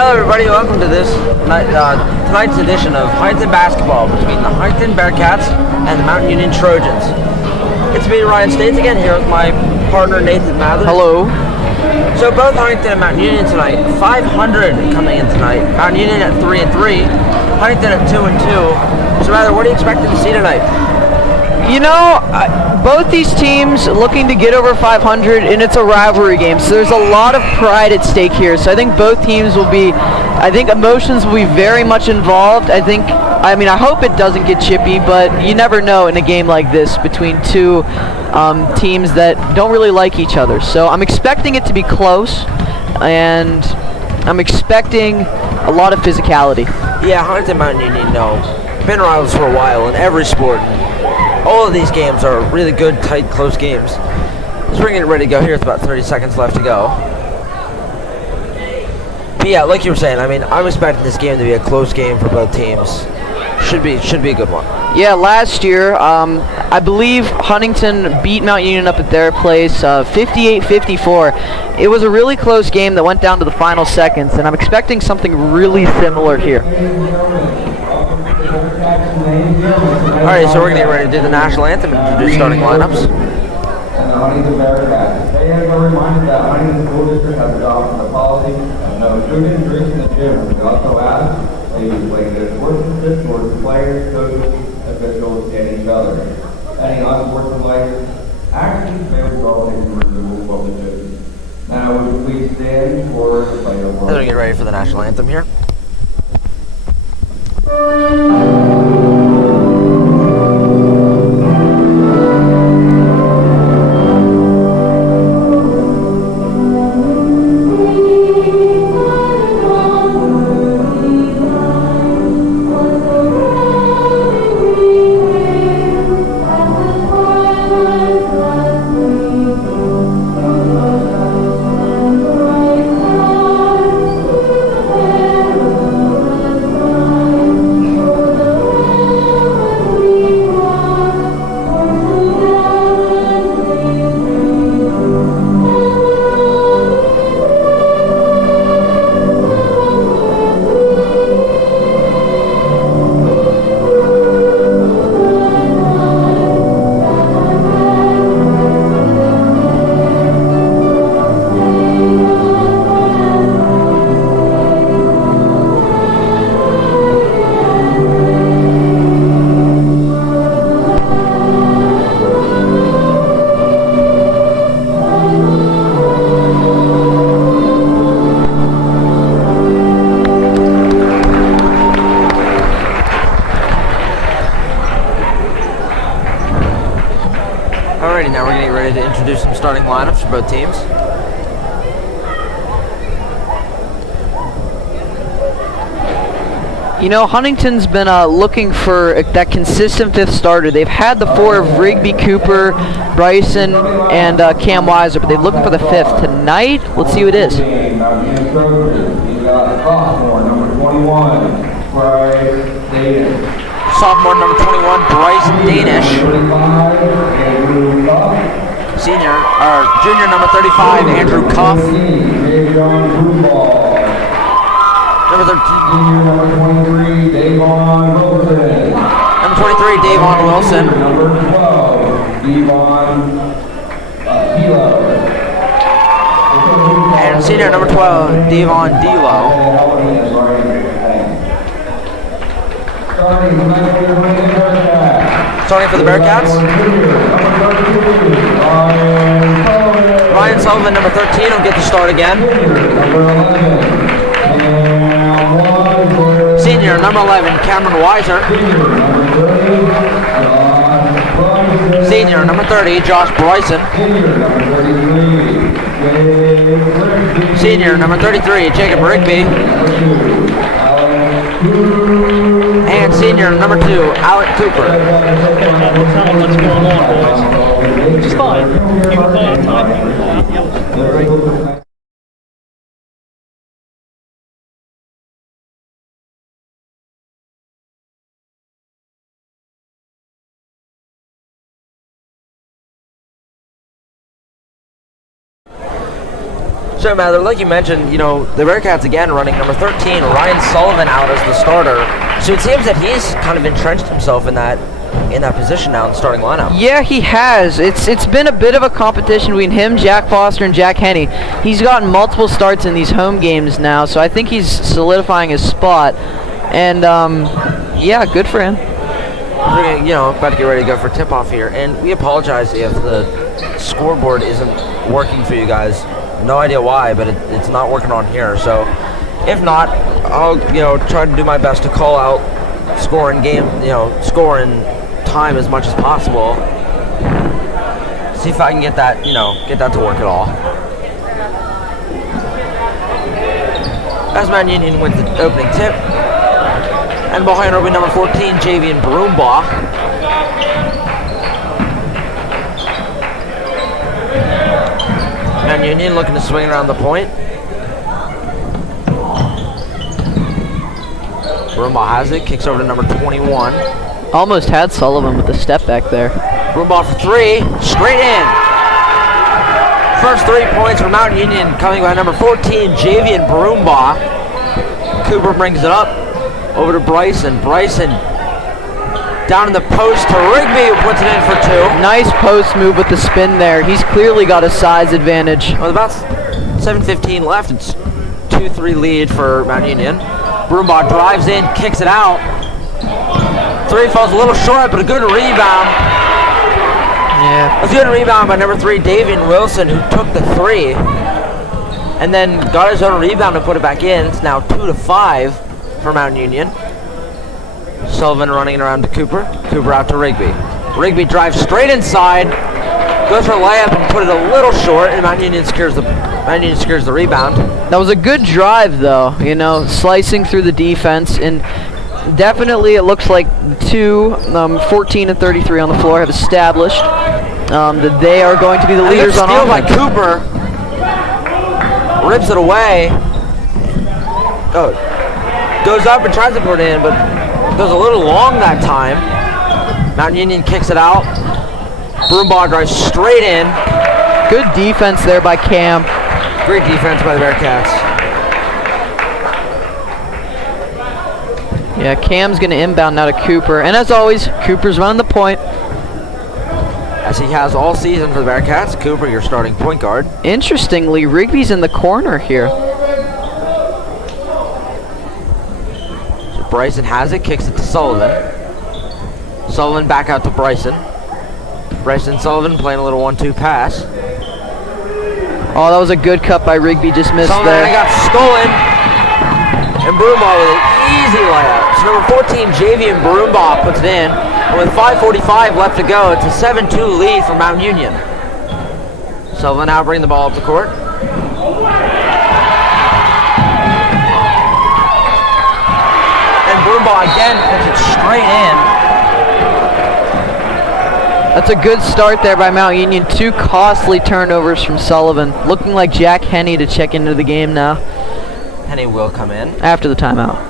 Hello everybody, welcome to this tonight's edition of Huntingdon basketball between the Huntingdon Bearcats and the Mountain Union Trojans. It's me, Ryan States, again here with my partner Nathan Mather. Hello. So both Huntingdon and Mountain Union tonight, 500 coming in tonight. Mountain Union at 3-3, Huntingdon at 2-2. So Mather, what are you expecting to see tonight? You know, both these teams looking to get over 500, and it's a rivalry game, so there's a lot of pride at stake here. So I think both teams will be, emotions will be very much involved. I hope it doesn't get chippy, but you never know in a game like this between two teams that don't really like each other. So I'm expecting it to be close, and I'm expecting a lot of physicality. Yeah, Huntingdon Mountain Union, been rivals for a while in every sport. All of these games are really good, tight, close games. Let's bring it ready to go here with about 30 seconds left to go. But yeah, like you were saying, I'm expecting this game to be a close game for both teams. Should be a good one. Yeah, last year, I believe Huntingdon beat Mount Union up at their place 58-54. It was a really close game that went down to the final seconds, and I'm expecting something really similar here. Alright, so we're going to get ready to do the national anthem and introduce starting lineups. And the Huntingdon Bearcats. They have been reminded that Huntingdon School District has adopted the policy of no shooting, drinking in the gym. We also ask that you play good sportsmanship towards players, coaches, officials, and each other. Any unsportsmanlike actions may result in removal of the duty. Now, would you please stand for the pledge of Let's get ready for the national anthem here. Alrighty, now we're getting ready to introduce some starting lineups for both teams. You know, Huntington's been looking for that consistent fifth starter. They've had the four of Rigby, Cooper, Bryson, and Cam Weiser, but they're looking for the fifth. Tonight, let's see who it is. Sophomore number 21, Bryce Danish. Junior number 35, Andrew Cuff. Number 23, Davon Wilson. Number 12, Devon Hilo. And senior number 12, Devon Dilo. Starting for the Bearcats, Ryan Sullivan, number 13, will get the start again. Senior, number 11, Cameron Weiser. Senior, number 30, Josh Bryson. Senior, number 33, Jacob Rigby. And senior, number 2, Alec Cooper. What's going on, boys? Just fine. You were playing time. So, Mather, like you mentioned, you know, the Bearcats again running number 13, Ryan Sullivan out as the starter. So it seems that he's kind of entrenched himself in that position now in the starting lineup. Yeah, he has. It's been a bit of a competition between him, Jack Foster, and Jack Henney. He's gotten multiple starts in these home games now, so I think he's solidifying his spot. And yeah, good for him. We're gonna, about to get ready to go for tip-off here, and we apologize if the scoreboard isn't working for you guys. No idea why, but it's not working on here. So, if not, I'll try to do my best to call out score and time as much as possible. See if I can get that to work at all. As Mount Union wins the opening tip, and behind will be number 14, Javian Broombaugh. Mount Union looking to swing around the point. Broombaugh has it, kicks over to number 21. Almost had Sullivan with the step back there. Broombaugh for three, straight in. First 3 points for Mount Union coming by number 14, Javian Broombaugh. Cooper brings it up over to Bryson. Bryson down in the post to Rigby, who puts it in for two. Nice post move with the spin there. He's clearly got a size advantage. With about 7:15 left, it's 2-3 lead for Mount Union. Broombaugh drives in, kicks it out. Three falls a little short, but a good rebound. Yeah. A good rebound by number 3, Davian Wilson, who took the three. And then got his own rebound and put it back in. It's now 2-5 for Mount Union. Sullivan running it around to Cooper. Cooper out to Rigby. Rigby drives straight inside, goes for a layup and put it a little short, and Mount Union secures the rebound. That was a good drive, though. Slicing through the defense, and definitely it looks like 14 and 33 on the floor have established that they are going to be the leaders on offense. Steal by Cooper. Rips it away. Oh, goes up and tries to put it in, but goes a little long that time. Mount Union kicks it out. Broombaugh drives straight in. Good defense there by Cam. Great defense by the Bearcats. Yeah, Cam's going to inbound now to Cooper. And as always, Cooper's running the point. As he has all season for the Bearcats. Cooper, your starting point guard. Interestingly, Rigby's in the corner here. So Bryson has it, kicks it to Sullivan. Sullivan back out to Bryson. Bryson Sullivan playing a little 1-2 pass. Oh, that was a good cut by Rigby, just missed Sullivan there. got stolen. And Broombaugh with an easy layup. So number 14, Javian Broombaugh puts it in. And with 5:45 left to go, it's a 7-2 lead for Mount Union. Sullivan now bringing the ball up the court. And Broombaugh again puts it straight in. That's a good start there by Mount Union. 2 costly turnovers from Sullivan. Looking like Jack Henney to check into the game now. Henney will come in. After the timeout.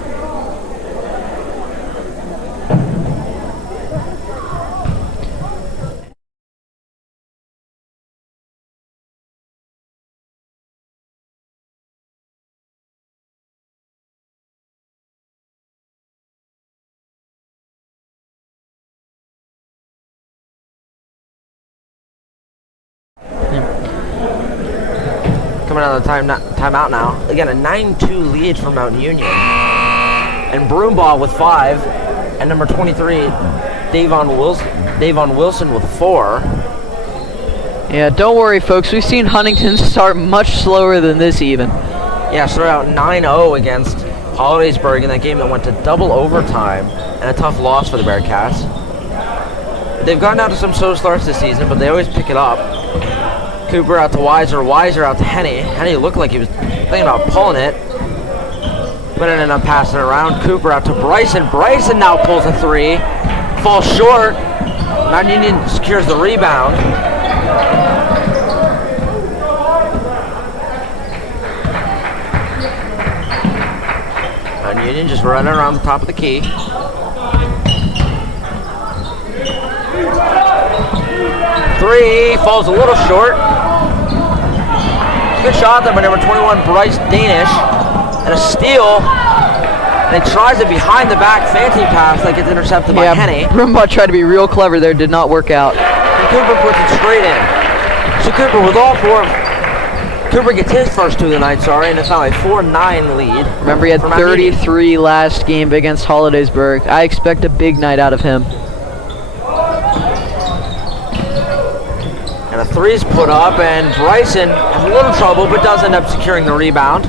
Coming out of the timeout now. Again, a 9-2 lead for Mount Union. And Broombaugh with 5. And number 23, Davon Wilson with 4. Yeah, don't worry, folks. We've seen Huntingdon start much slower than this even. Yeah, started out 9-0 against Hollidaysburg in that game that went to double overtime. And a tough loss for the Bearcats. They've gotten out to some slow starts this season, but they always pick it up. Cooper out to Weiser. Weiser out to Henney. Henney looked like he was thinking about pulling it, but ended up passing it around. Cooper out to Bryson. Bryson now pulls a 3. Falls short. Mount Union secures the rebound. Mount Union just running around the top of the key. Three falls a little short. Good shot there by number 21, Bryce Danish. And a steal. And he tries it behind the back fancy pass that gets intercepted by Henny. Brumbaugh tried to be real clever there, did not work out. And Cooper puts it straight in. So Cooper with all four. Cooper gets his first two of the night, and it's now a 4-9 lead. Remember, he had 33 last game against Hollidaysburg. I expect a big night out of him. And a three's put up, and Bryson has a little trouble, but does end up securing the rebound.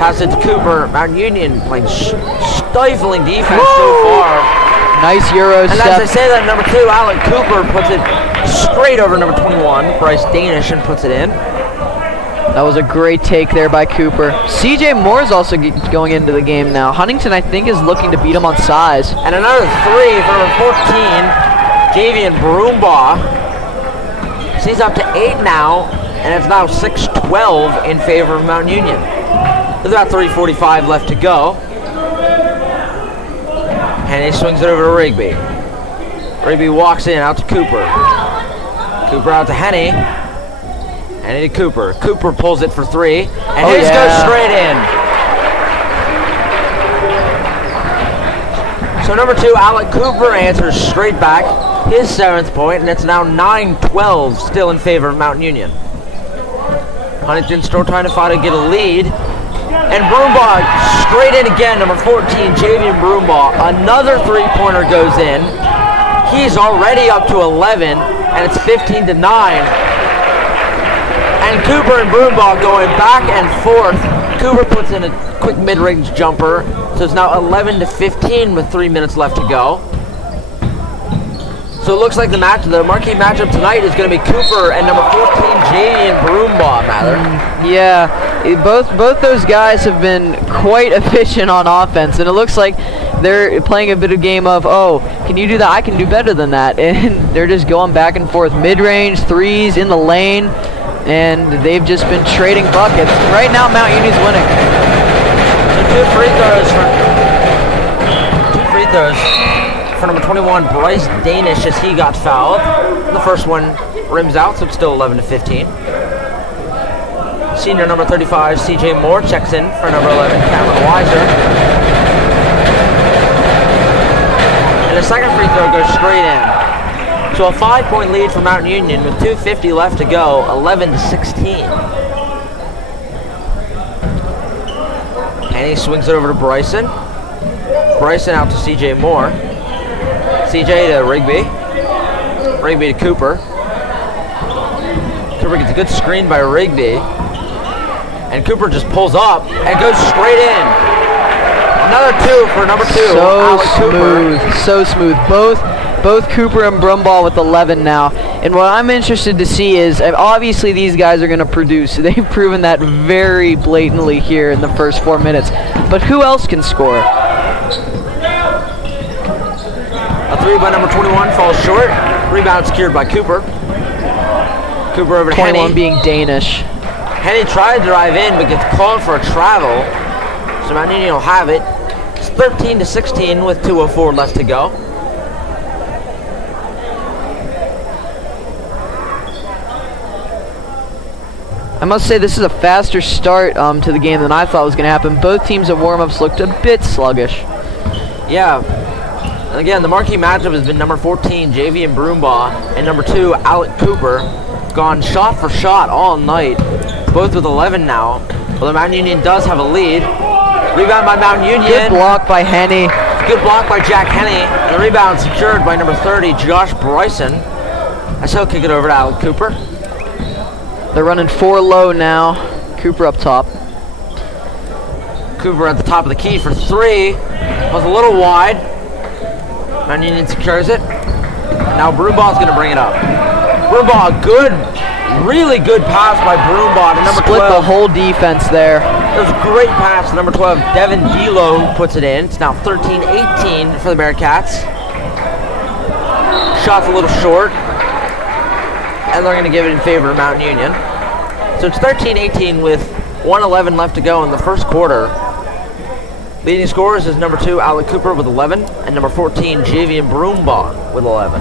Pass it to Cooper. Mount Union playing stifling defense so far. Nice Euro and step. And as I say that, number 2, Alec Cooper puts it straight over number 21, Bryce Danish, and puts it in. That was a great take there by Cooper. CJ Moore is also going into the game now. Huntington, I think, is looking to beat him on size. And another three for number 14, Javian Broombaugh. He's up to 8 now, and it's now 6-12 in favor of Mount Union. There's about 3:45 left to go. And he swings it over to Rigby. Rigby walks in, out to Cooper. Cooper out to Henny. Henny to Cooper. Cooper pulls it for 3. And his goes straight in. So number 2, Alec Cooper answers straight back. His 7th point, and it's now 9-12 still in favor of Mount Union. Huntington still trying to fight to get a lead. And Broombaugh straight in again, number 14, Javian Broombaugh. Another three-pointer goes in. He's already up to 11, and it's 15-9. And Cooper and Broombaugh going back and forth. Cooper puts in a quick mid-range jumper, so it's now 11-15 with 3 minutes left to go. So it looks like the marquee matchup tonight is going to be Cooper and number 14, Javian Broombaugh, Mather. Yeah, both those guys have been quite efficient on offense, and it looks like they're playing a bit of game of, oh, can you do that? I can do better than that. And they're just going back and forth, mid-range, threes in the lane, and they've just been trading buckets. Right now, Mount Union's winning. So two free throws for number 21, Bryce Danish, as he got fouled. The first one rims out, so it's still 11-15. Senior number 35, CJ Moore, checks in for number 11, Cameron Weiser. And the second free throw goes straight in. So a 5-point lead for Mount Union with 2:50 left to go, 11-16. And he swings it over to Bryson. Bryson out to CJ Moore. CJ to Rigby. Rigby to Cooper. Cooper gets a good screen by Rigby. And Cooper just pulls up and goes straight in. Another 2 for number 2, Alec Cooper. So smooth. Both Cooper and Brumbaugh with 11 now. And what I'm interested to see is, obviously these guys are going to produce. They've proven that very blatantly here in the first 4 minutes. But who else can score? A 3 by number 21 falls short. Rebound secured by Cooper. Cooper over to 21 Henny. being Danish. Henny tried to drive in, but gets called for a travel. So Mount Union will have it. It's 13-16 with 2:04 left to go. I must say this is a faster start to the game than I thought was going to happen. Both teams at warm-ups looked a bit sluggish. Yeah. And again, the marquee matchup has been number 14, Javian Broombaugh, and number 2, Alec Cooper. Gone shot for shot all night, both with 11 now. Although Mount Union does have a lead. Rebound by Mount Union. Good block by Henny. Good block by Jack Henny. And the rebound secured by number 30, Josh Bryson. I shall kick it over to Alec Cooper. They're running 4 low now. Cooper up top. Cooper at the top of the key for 3. Was a little wide. Mount Union secures it. Now Broombaugh's going to bring it up. Broombaugh, really good pass by Broombaugh to number 12. Split the whole defense there. It was a great pass to number 12. Devin Delo puts it in. It's now 13-18 for the Bearcats. Shot's a little short. And they're going to give it in favor of Mount Union. So it's 13-18 with 1:11 left to go in the first quarter. Leading scorers is number 2, Alec Cooper with 11, and number 14, Javian Broombaugh with 11.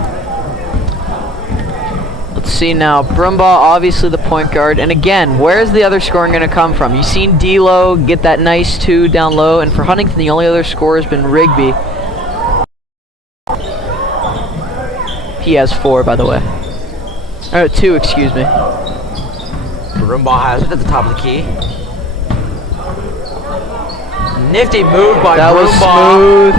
Let's Let's see now. Brumbaugh, obviously the point guard. And again, where's the other scoring going to come from? You've seen D'Lo get that nice 2 down low. And for Huntingdon, the only other scorer has been Rigby. He has 4, by the way. Oh, 2, excuse me. Brumbaugh has it at the top of the key. Nifty move by That was Brumbaugh. smooth.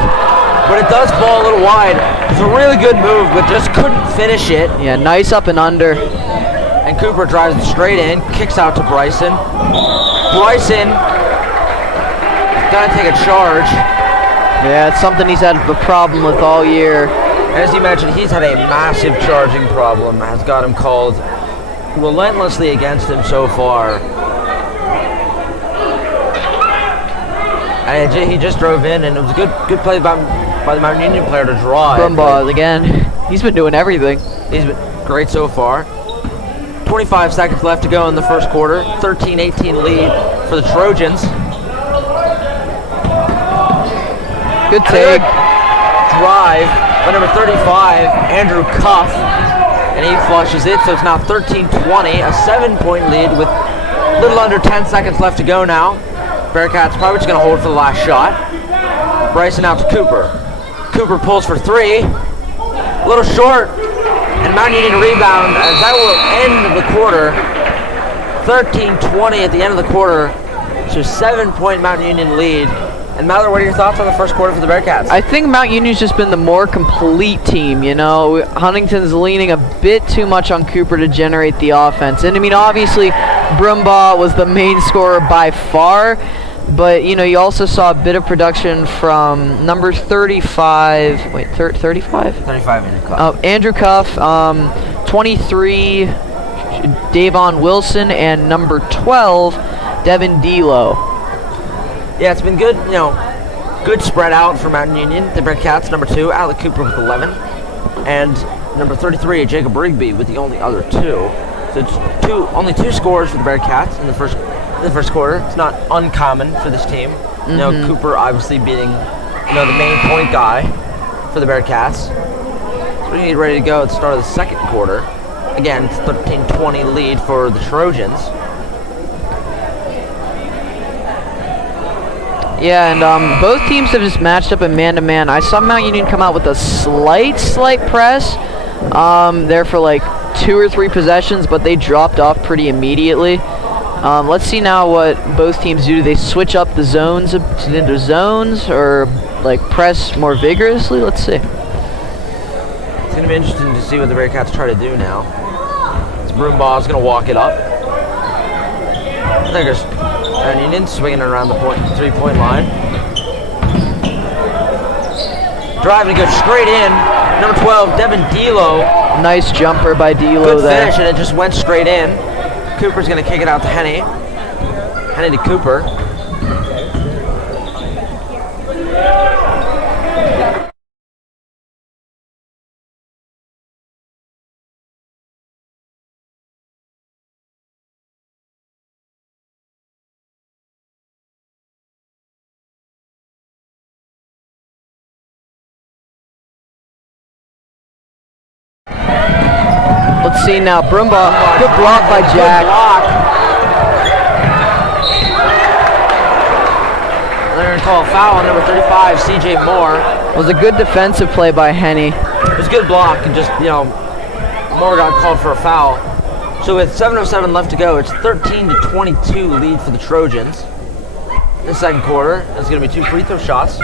But it does fall a little wide. It's a really good move, but just couldn't finish it. Yeah, nice up and under. And Cooper drives it straight in, kicks out to Bryson. Bryson gotta take a charge. Yeah, it's something he's had a problem with all year. As you mentioned, he's had a massive charging problem. Has got him called relentlessly against him so far. And he just drove in, and it was a good play by the Mount Union player to draw. Brumbaugh again. He's been doing everything. He's been great so far. 25 seconds left to go in the first quarter. 13-18 lead for the Trojans. Good take. Drive by number 35, Andrew Cuff, and he flushes it, so it's now 13-20, a 7-point lead with a little under 10 seconds left to go now. Bearcats probably just going to hold for the last shot. Bryson out to Cooper. Cooper pulls for 3, a little short, and Mount Union rebound as that will end the quarter. 13-20 at the end of the quarter, so 7-point Mount Union lead. And Mallory, what are your thoughts on the first quarter for the Bearcats? I think Mount Union's just been the more complete team, you know. Huntington's leaning a bit too much on Cooper to generate the offense. And I mean, obviously, Brumbaugh was the main scorer by far, but you know, you also saw a bit of production from number 35. Wait, 35? 35 Andrew Cuff. Andrew Cuff, 23, Davon Wilson, and number 12, Devin D'Lo. Yeah, it's been good, you know, good spread out for Mountain Union. The Bearcats, number 2, Alec Cooper with 11, and number 33, Jacob Rigby with the only other 2. So it's only 2 scores for the Bearcats in the first quarter. It's not uncommon for this team. You know, Cooper obviously being, you know, the main point guy for the Bearcats. So we need ready to go at the start of the second quarter. Again, it's 13-20 lead for the Trojans. Yeah, and both teams have just matched up in man-to-man. I saw Mount Union come out with a slight press there for like 2 or 3 possessions, but they dropped off pretty immediately. Let's see now what both teams do. Do they switch up the zones into zones or like press more vigorously? Let's see. It's going to be interesting to see what the Bearcats try to do now. Brumbaugh is going to walk it up. There's Mount Union swinging it around the 3-point line. Driving to go straight in. Number 12, Devin D'Lo. Nice jumper by D'Lo Good there. finish, and it just went straight in. Cooper's going to kick it out to Henny. Henny to Cooper. Let's see now, Brumbaugh, good block by Jack. Good block. They're going to call a foul on number 35, CJ Moore. It was a good defensive play by Henny. It was a good block, and just, you know, Moore got called for a foul. So with 7:07 left to go, it's 13-22 lead for the Trojans. In the second quarter, it's going to be 2 free throw shots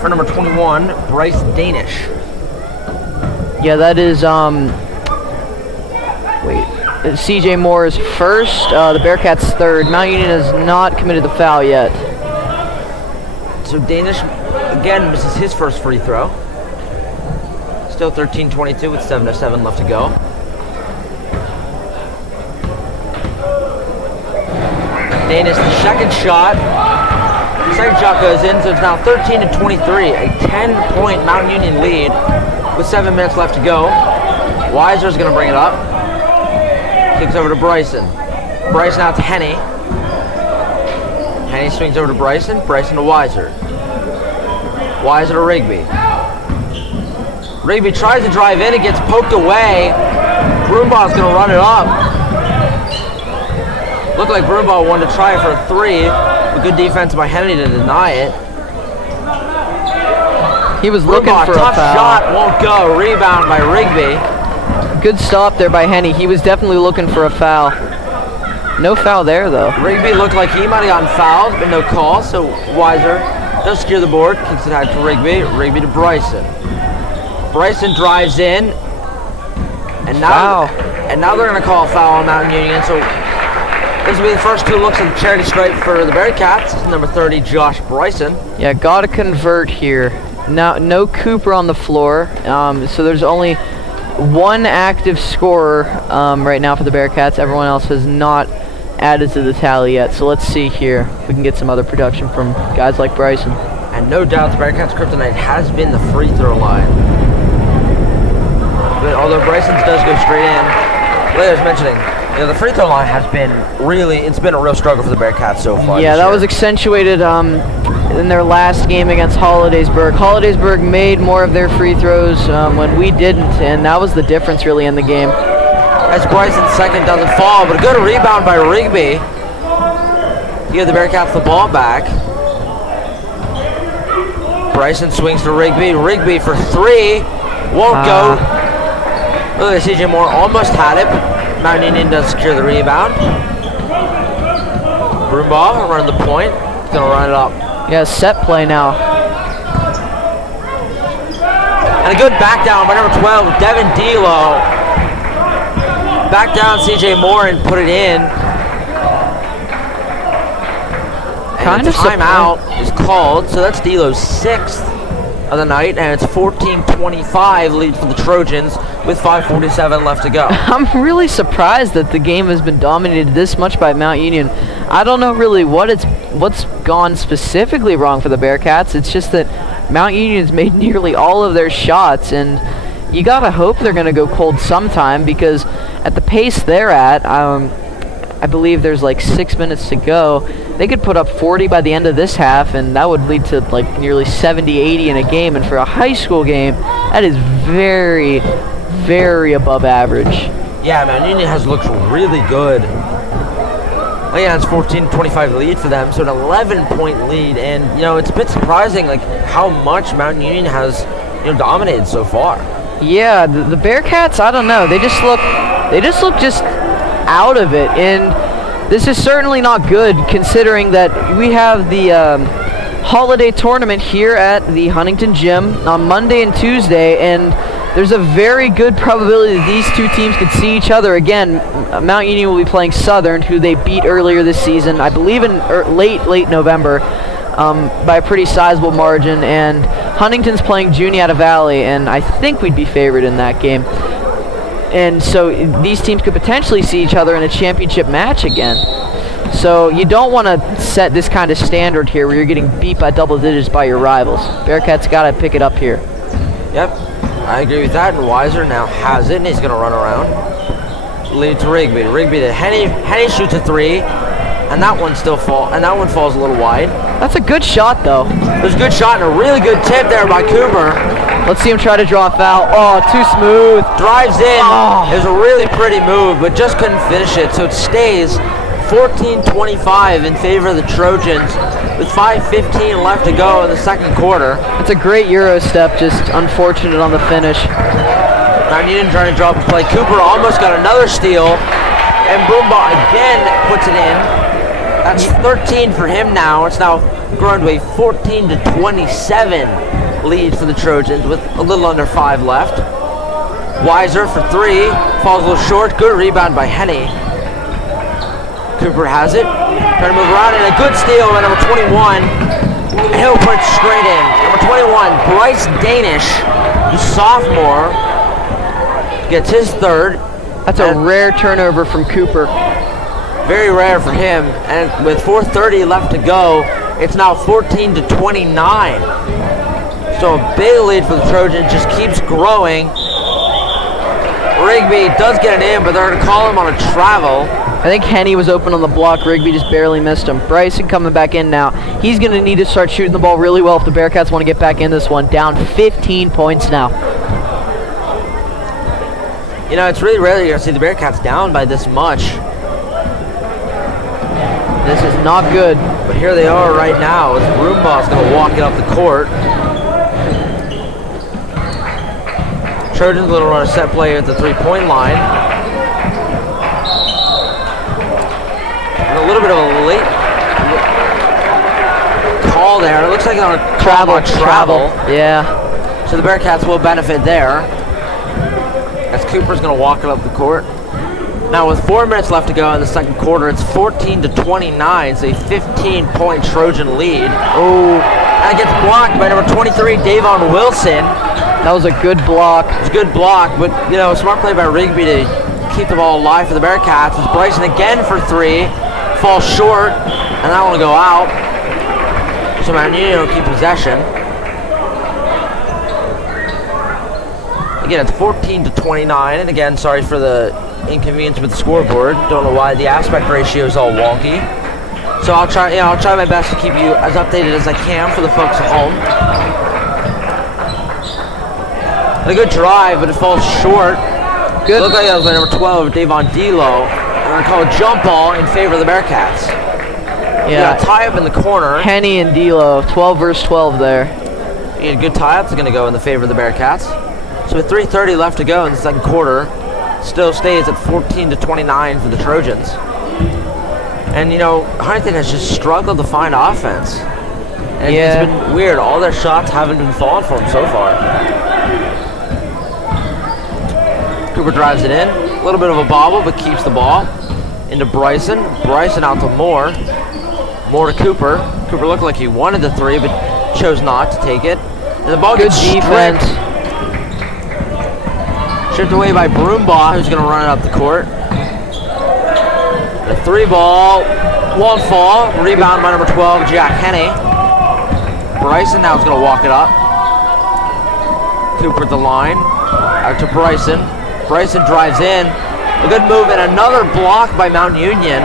for number 21, Bryce Danish. Yeah, that is, CJ Moore is first, the Bearcats third. Mount Union has not committed the foul yet. So Danish, again, misses his first free throw. Still 13-22 with 7:07 left to go. Danish, the second shot. The second shot goes in, so it's now 13-23, a 10-point Mount Union lead with 7 minutes left to go. Weiser's going to bring it up. Kicks over to Bryson. Bryson out to Henny. Henny swings over to Bryson. Bryson to Weiser. Weiser to Rigby. Rigby tries to drive in. It gets poked away Broomball's going to run it up. Looked like Broomball wanted to try for a 3. But good defense by Henry to deny it. He was looking Broomball, for a tough foul. shot, won't go. Rebound by Rigby. Good stop there by Henny. He was definitely looking for a foul. No foul there, though. Rigby looked like he might have gotten fouled, but no call, so Weiser does secure the board, kicks it out to Rigby. Rigby to Bryson. Bryson drives in, and now they're going to call a foul on Mountain Union, so this will be the first 2 looks at the charity stripe for the Bearcats. Number 30, Josh Bryson. Yeah, gotta convert here. Now, no Cooper on the floor, so there's only 1 active scorer right now for the Bearcats. Everyone else has not added to the tally yet, so let's see here if we can get some other production from guys like Bryson. And no doubt the Bearcats' kryptonite has been the free throw line. But although Bryson's does go straight in, like I was mentioning, the free throw line has been it's been a real struggle for the Bearcats so far. Yeah, that was accentuated in their last game against Hollidaysburg. Hollidaysburg made more of their free throws when we didn't, and that was the difference really in the game. As Bryson's second doesn't fall, but a good rebound by Rigby. Give the Bearcats the ball back. Bryson swings to Rigby. Rigby for 3. Won't go. Look at CJ Moore almost had it. Mountain Union does secure the rebound. Broomball running the point. He's going to run it up. Yeah, set play now. And a good back down by number 12, Devin D'Lo. Back down CJ Moore and put it in. And a timeout is called, so that's D'Lo's 6th of the night, and it's 14-25 lead for the Trojans with 5:47 left to go. I'm really surprised that the game has been dominated this much by Mount Union. I don't know really what's gone specifically wrong for the Bearcats. It's just that Mount Union's made nearly all of their shots, and you gotta hope they're gonna go cold sometime, because at the pace they're at, I believe there's like 6 minutes to go. They could put up 40 by the end of this half, and that would lead to like nearly 70, 80 in a game. And for a high school game, that is very, very above average. Yeah, Mount Union has looked really good. Oh yeah, it's 14-25 lead for them, so an 11-point lead, and it's a bit surprising like how much Mount Union has dominated so far. Yeah, the Bearcats, I don't know. They just look out of it, and this is certainly not good considering that we have the holiday tournament here at the Huntingdon Gym on Monday and Tuesday, and there's a very good probability that these 2 teams could see each other again. Mount Union will be playing Southern, who they beat earlier this season, I believe in late November, by a pretty sizable margin, and Huntington's playing Juniata Valley, and I think we'd be favored in that game. And so these teams could potentially see each other in a championship match again. So you don't want to set this kind of standard here where you're getting beat by double digits by your rivals. Bearcats got to pick it up here. Yep, I agree with that. And Weiser now has it, and he's going to run around. Lead to Rigby. Rigby to Henny. Henny shoots a 3, and that one falls a little wide. That's a good shot, though. There's a good shot and a really good tip there by Cooper. Let's see him try to draw a foul. Oh, too smooth. Drives in. Oh. It was a really pretty move, but just couldn't finish it. So it stays 14-25 in favor of the Trojans with 5:15 left to go in the second quarter. It's a great Euro step, just unfortunate on the finish. Mount Union trying to drop a play. Cooper almost got another steal, and Broomball again puts it in. That's 13 for him now. It's now grown to a 14-27 lead for the Trojans with a little under 5 left. Weiser for 3, falls a little short. Good rebound by Henny. Cooper has it, trying to move around, and a good steal by number 21. And he'll put it straight in. Number 21, Bryce Danish, the sophomore, gets his 3rd. That's a rare turnover from Cooper. Very rare for him, and with 4:30 left to go, it's now 14-29. So a big lead for the Trojans, just keeps growing. Rigby does get it in, but they're going to call him on a travel. I think Henny was open on the block. Rigby just barely missed him. Bryson coming back in now. He's going to need to start shooting the ball really well if the Bearcats want to get back in this one. Down 15 points now. You know, it's really rare you're going to see the Bearcats down by this much. This is not good. But here they are right now as Broombaugh's going to walk it up the court. Trojans will run a set play at the three-point line. And a little bit of a late call there. It looks like on a travel. Yeah. So the Bearcats will benefit there. As Cooper's going to walk it up the court. Now with 4 minutes left to go in the second quarter, it's 14-29, so a 15-point Trojan lead. Oh, and it gets blocked by number 23, Davon Wilson. that was a good block. It's a good block, but you know, smart play by Rigby to keep the ball alive for the Bearcats. It's Bryson again for 3, falls short, and that one will go out. So Mount Union will keep possession. Again, it's 14-29, and again, sorry for the inconvenience with the scoreboard. Don't know why the aspect ratio is all wonky. So I'll try my best to keep you as updated as I can for the folks at home. And a good drive, but it falls short. Good. Looked like that was by number 12, Davon Delo. And I'm going to call a jump ball in favor of the Bearcats. Yeah. Tie up in the corner. Henny and D'Lo, 12 versus 12 there. And good tie-ups are going to go in the favor of the Bearcats. So with 3:30 left to go in the second quarter, still stays at 14-29 for the Trojans. And you know, Huntingdon has just struggled to find offense. And it's been weird. All their shots haven't been falling for them so far. Cooper drives it in. A little bit of a bobble, but keeps the ball. Into Bryson. Bryson out to Moore. Moore to Cooper. Cooper looked like he wanted the 3, but chose not to take it. And the ball gets defense. Stripped away by Broombaugh, who's going to run it up the court. The 3 ball won't fall. Rebound by number 12, Jack Henny. Bryson now is going to walk it up. Cooper at the line. Out to Bryson. Bryson drives in. A good move and another block by Mount Union.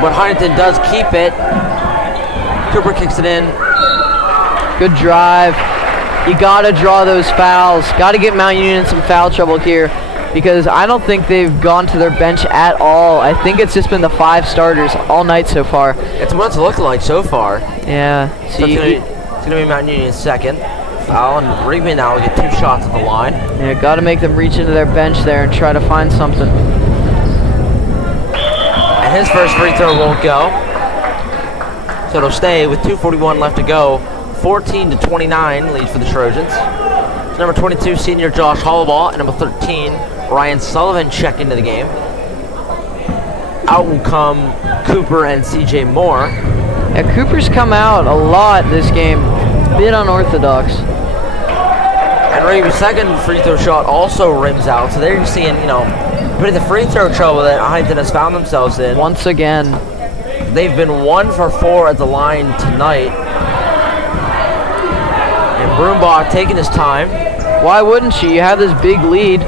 But Huntingdon does keep it. Cooper kicks it in. Good drive. You got to draw those fouls. Got to get Mount Union in some foul trouble here because I don't think they've gone to their bench at all. I think it's just been the 5 starters all night so far. It's what it's looked like so far. Yeah. So it's going to be Mount Union's second foul, and Rigby now will get 2 shots at the line. Yeah, got to make them reach into their bench there and try to find something. And his first free throw won't go. So it'll stay with 2:41 left to go. 14-29 lead for the Trojans. So number 22, senior Josh Hollowball, and number 13, Ryan Sullivan check into the game. Out will come Cooper and CJ Moore. Yeah, Cooper's come out a lot this game. Bit unorthodox. And Rigby's second free throw shot also rims out. So they're seeing, you know, putting the free throw trouble that Huntingdon has found themselves in. Once again. They've been 1 for 4 at the line tonight. Broombaugh taking his time. Why wouldn't she? You have this big lead.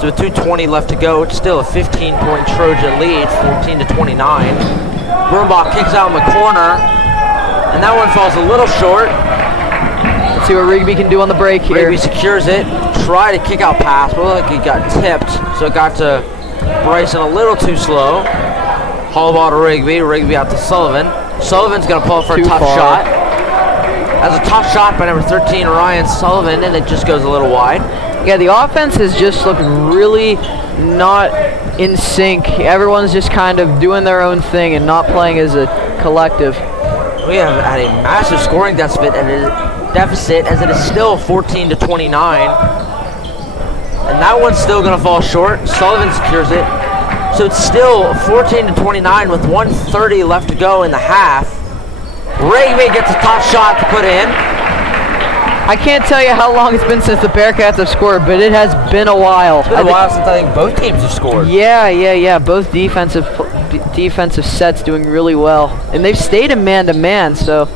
So with 2:20 left to go, it's still a 15-point Trojan lead, 14-29. Broombaugh kicks out in the corner, and that one falls a little short. Let's see what Rigby can do on the break here. Rigby secures it. Try to kick out pass, but looked like he got tipped, so it got to Bryson a little too slow. Haul ball to Rigby. Rigby out to Sullivan. Sullivan's going to pull for a tough shot. That's a tough shot by number 13, Ryan Sullivan, and it just goes a little wide. Yeah, the offense has just looked really not in sync. Everyone's just kind of doing their own thing and not playing as a collective. We have had a massive scoring deficit, as it is still 14-29. And that one's still going to fall short. Sullivan secures it. So it's still 14-29 with 1:30 left to go in the half. Rigby gets a top shot to put in. I can't tell you how long it's been since the Bearcats have scored, but it has been a while. It's been a while since I think both teams have scored. Yeah. Both defensive sets doing really well. And they've stayed in man-to-man, so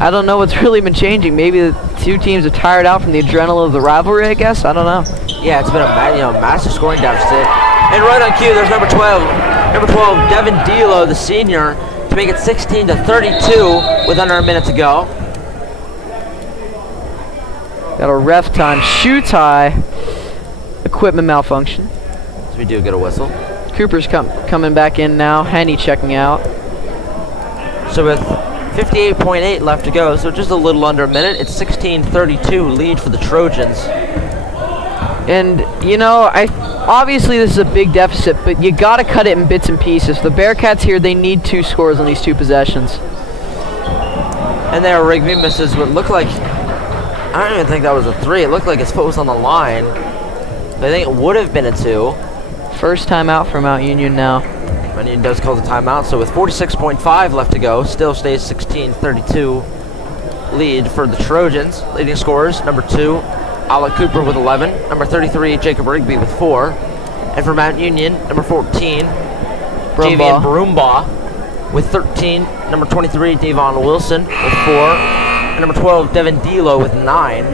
I don't know what's really been changing. Maybe the 2 teams are tired out from the adrenaline of the rivalry, I guess. I don't know. Yeah, it's been a massive scoring deficit. And right on cue, there's number 12, Devin Delo, the senior, to make it 16-32 with under a minute to go. Got a ref time, shoe tie, equipment malfunction. So we do get a whistle. Cooper's coming back in now. Henny checking out. So with 58.8 left to go, so just a little under a minute, it's 16-32 lead for the Trojans. And, you know, obviously this is a big deficit, but you got to cut it in bits and pieces. The Bearcats here, they need 2 scores on these 2 possessions. And there, Rigby misses what looked like, I don't even think that was a 3. It looked like his foot was on the line. But I think it would have been a 2. First timeout for Mount Union now. Mount Union does call the timeout, so with 46.5 left to go, still stays 16-32 lead for the Trojans. Leading scorers, number 2, Alec Cooper with 11, number 33, Jacob Rigby with 4, and for Mount Union, number 14, Javian Broombaugh with 13, number 23, Davon Wilson with 4, and number 12, Devin Delo with 9.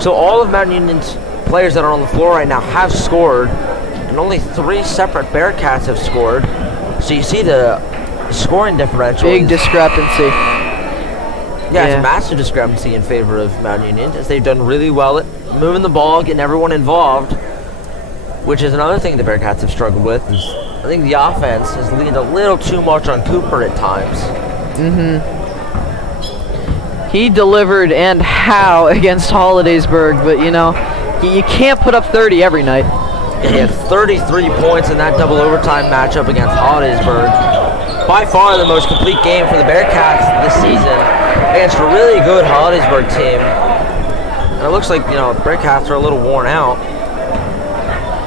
So all of Mount Union's players that are on the floor right now have scored, and only 3 separate Bearcats have scored. So you see the scoring differential. Big discrepancy. Yeah, it's a massive discrepancy in favor of Mount Union, as they've done really well at moving the ball, getting everyone involved, which is another thing the Bearcats have struggled with. Is I think the offense has leaned a little too much on Cooper at times. He delivered, and how, against Hollidaysburg, but you know, you can't put up 30 every night. Yeah, he had 33 points in that double overtime matchup against Hollidaysburg. By far the most complete game for the Bearcats this season against a really good Hollidaysburg team. And it looks like, you know, the Bearcats are a little worn out,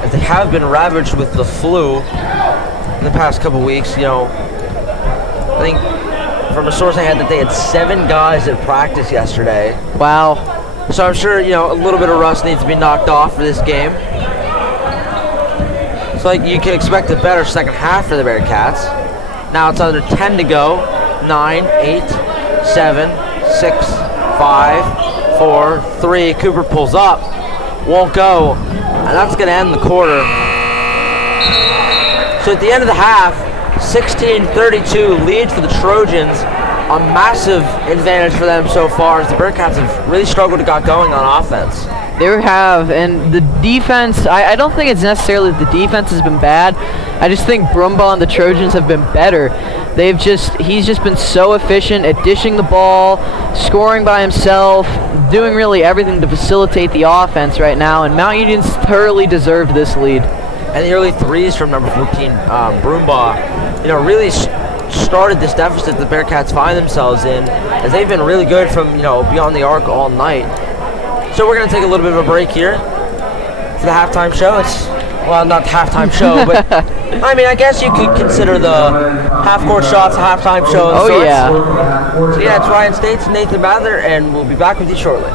as they have been ravaged with the flu in the past couple weeks. You know, I think from a source I had that they had 7 guys at practice yesterday. Wow. So I'm sure, you know, a little bit of rust needs to be knocked off for this game. So like you can expect a better second half for the Bearcats. Now it's under 10 to go. 9, 8, 7, 6, 5, 4, 3. Cooper pulls up. Won't go. And that's going to end the quarter. So at the end of the half, 16-32 lead for the Trojans. A massive advantage for them so far, as the Bearcats have really struggled to get going on offense. They have, and the defense, I don't think it's necessarily the defense has been bad. I just think Broombaugh and the Trojans have been better. He's just been so efficient at dishing the ball, scoring by himself, doing really everything to facilitate the offense right now, and Mount Union's thoroughly deserved this lead. And the early threes from number 14, Broombaugh, you know, really started this deficit the Bearcats find themselves in, as they've been really good from, you know, beyond the arc all night. So we're going to take a little bit of a break here for the halftime show. It's, well, not the halftime show, but I mean, I guess you could consider the half-court shots a halftime show. Oh, sorts. yeah. So yeah, it's Ryan States and Nathan Mather, and we'll be back with you shortly.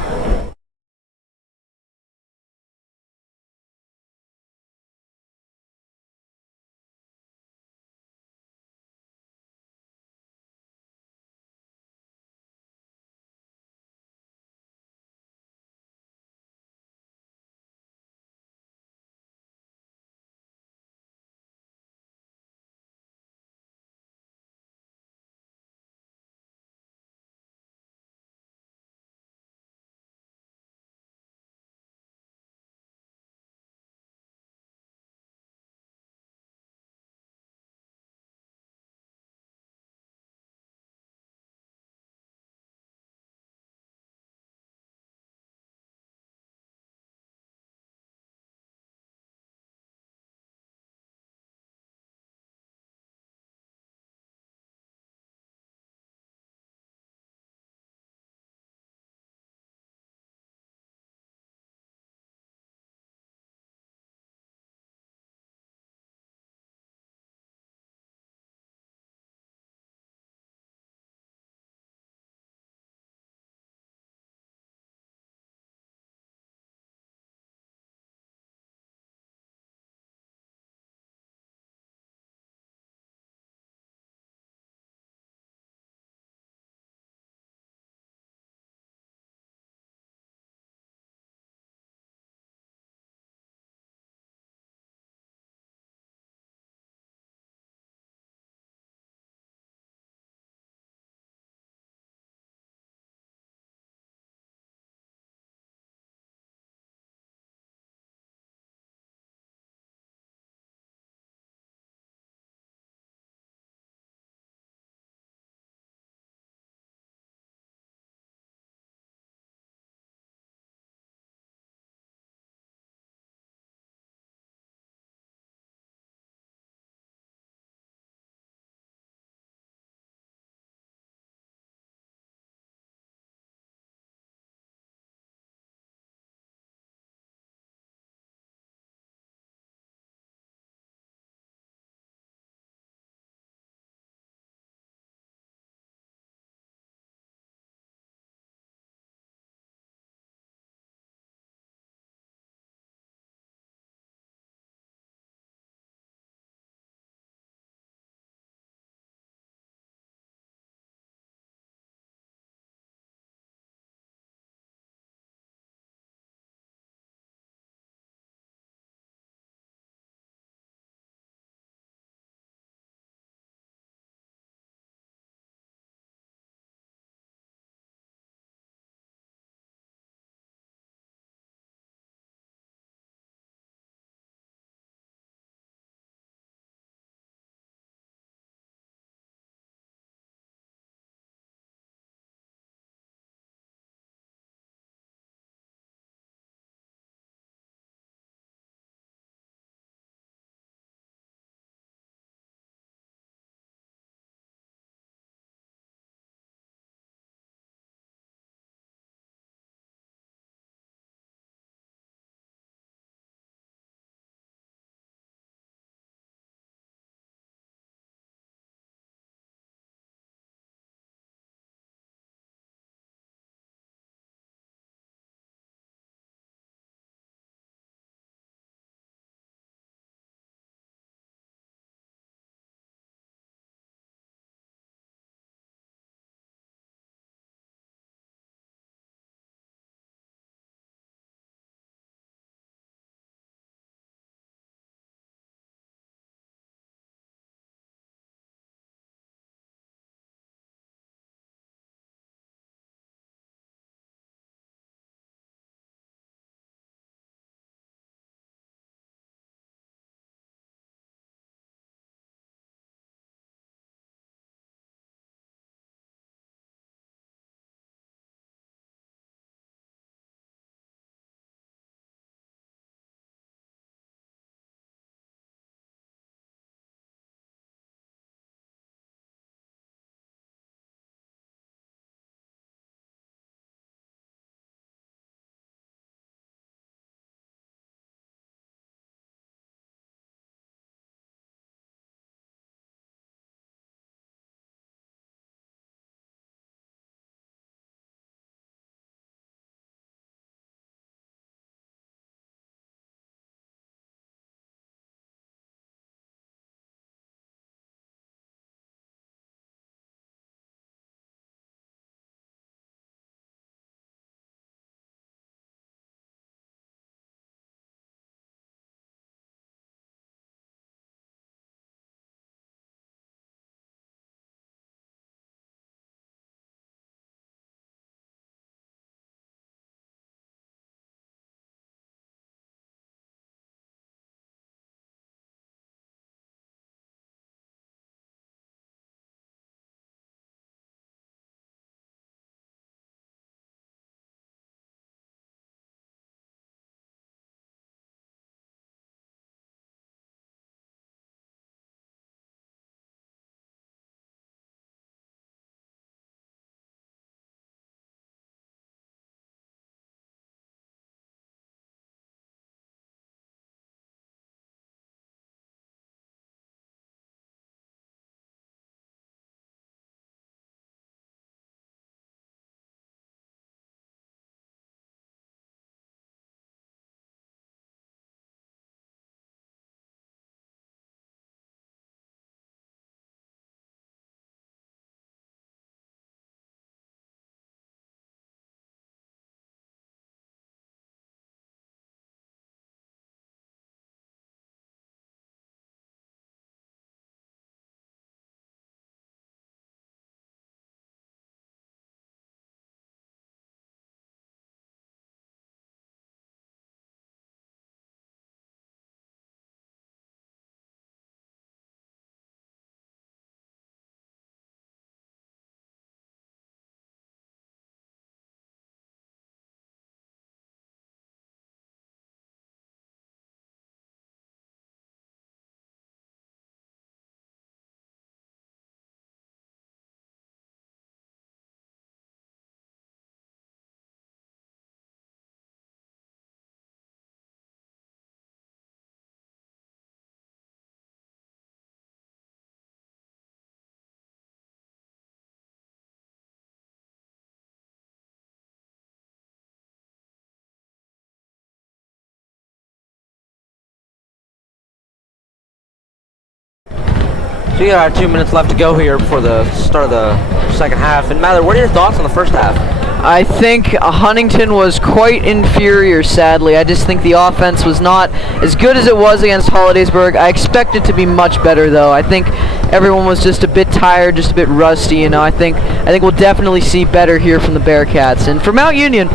So we got 2 minutes left to go here before the start of the second half. And Mather, what are your thoughts on the first half? I think Huntingdon was quite inferior, sadly. I just think the offense was not as good as it was against Hollidaysburg. I expect it to be much better, though. I think everyone was just a bit tired, just a bit rusty. You know, I think we'll definitely see better here from the Bearcats. And for Mount Union,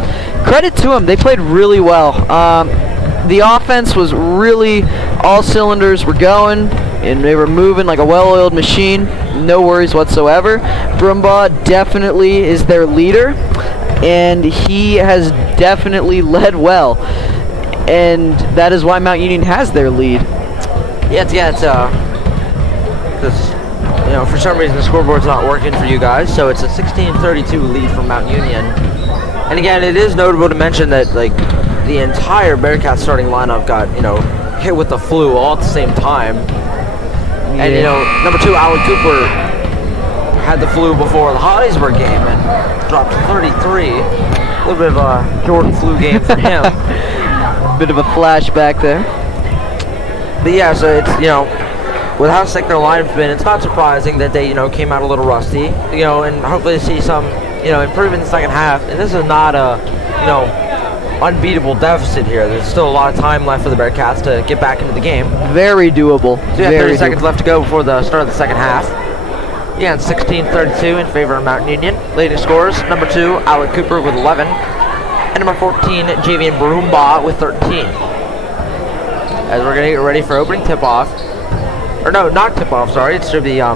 credit to them. They played really well. The offense was really, all cylinders were going, and they were moving like a well-oiled machine. No worries whatsoever. Brumbaugh definitely is their leader, and he has definitely led well, and that is why Mount Union has their lead. It's because you know, for some reason the scoreboard's not working for you guys, so it's a 16-32 lead for Mount Union. And again, it is notable to mention that like the entire Bearcats starting lineup got, you know, hit with the flu all at the same time. And you know, number 2, Alan Cooper, had the flu before the Hollidaysburg game and dropped 33. A little bit of a Jordan flu game for him. Bit of a flashback there. But yeah, so it's, you know, with how sick their lineup's been, it's not surprising that they, you know, came out a little rusty. You know, and hopefully see some, you know, improvement in the second half. And this is not a, you know, unbeatable deficit here. There's still a lot of time left for the Bearcats to get back into the game. Very doable. So we have 30 seconds left to go before the start of the second half. Yeah, it's 16-32 in favor of Mount Union. Leading scorers, number 2, Alec Cooper with 11. And number 14, Javian Broombaugh with 13. As we're going to get ready for opening tip-off. Or no, not tip-off, sorry. It should be, I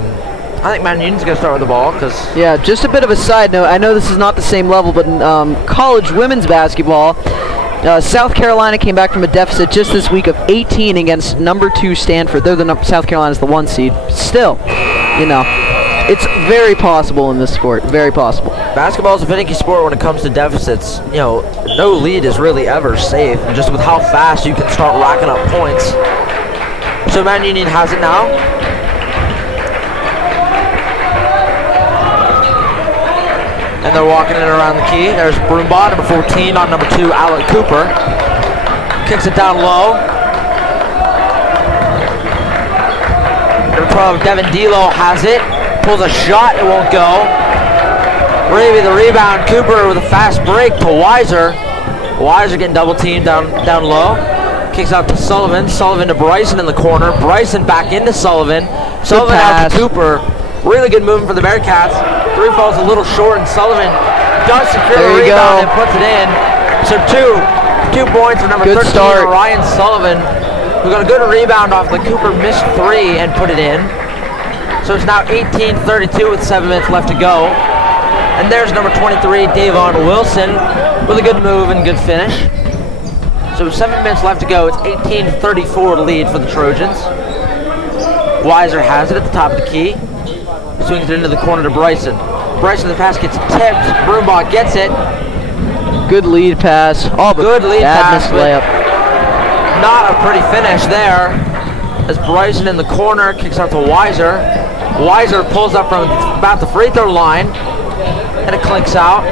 think Mount Union's going to start with the ball, because... Yeah, just a bit of a side note. I know this is not the same level, but in college women's basketball, South Carolina came back from a deficit just this week of 18 against number 2 Stanford. They're the South Carolina's the 1 seed. Still, you know, it's very possible in this sport. Very possible. Basketball is a finicky sport when it comes to deficits. You know, no lead is really ever safe, and just with how fast you can start racking up points. So Mount Union has it now. And they're walking it around the key. There's Broombaugh, number 14, on number 2, Alec Cooper. Kicks it down low. Number 12, Devin Delo has it. Pulls a shot, it won't go. Ravy the rebound. Cooper with a fast break to Weiser. Weiser getting double teamed down low. Kicks out to Sullivan. Sullivan to Bryson in the corner. Bryson back into Sullivan. Sullivan out to Cooper. Really good movement for the Bearcats. 3 falls a little short, and Sullivan does secure the rebound and puts it in. So two points for number 13, Ryan Sullivan, who got a good rebound off the Cooper missed 3 and put it in. So it's now 18-32 with 7 minutes left to go. And there's number 23, Davon Wilson, with a good move and good finish. So 7 minutes left to go. It's 18-34 lead for the Trojans. Weiser has it at the top of the key. Swings it into the corner to Bryson. Bryson, the pass gets tipped. Broombaugh gets it. Good lead pass. Oh, but good lead pass. Layup. Not a pretty finish there. As Bryson in the corner kicks out to Weiser. Weiser pulls up from about the free throw line. And it clinks out.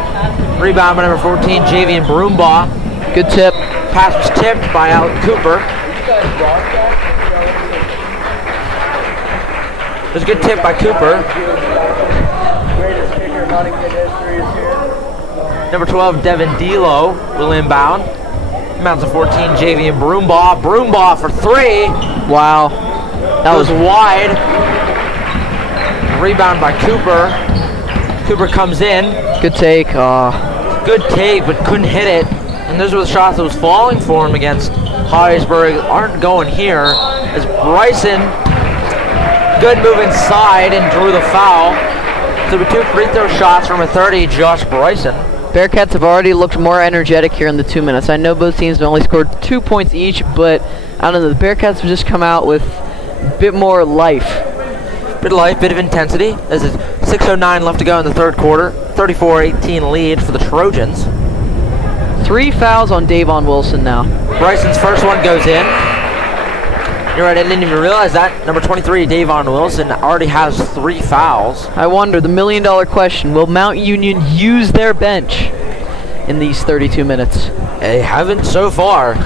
Rebound by number 14, Javian Broombaugh. Good tip. Pass was tipped by Alec Cooper. It was a good tip by Cooper. Number 12, Devin Delo will inbound. Mounts a 14, Javian Broombaugh. Broombaugh for 3. Wow. That was wide. Rebound by Cooper. Cooper comes in. Good take. Good take, but couldn't hit it. And those were the shots that was falling for him against Hollidaysburg. Aren't going here. As Bryson, good move inside and drew the foul. So with 2 free throw shots from a 30, Josh Bryson. Bearcats have already looked more energetic here in the 2 minutes. I know both teams have only scored 2 points each, but I don't know, the Bearcats have just come out with a bit more life. Bit of life, bit of intensity. As it's 6:09 left to go in the third quarter. 34-18 lead for the Trojans. 3 fouls on Davon Wilson now. Bryson's first one goes in. You're right, I didn't even realize that. Number 23, Davon Wilson, already has 3 fouls. I wonder, the million-dollar question, will Mount Union use their bench in these 32 minutes? They haven't so far.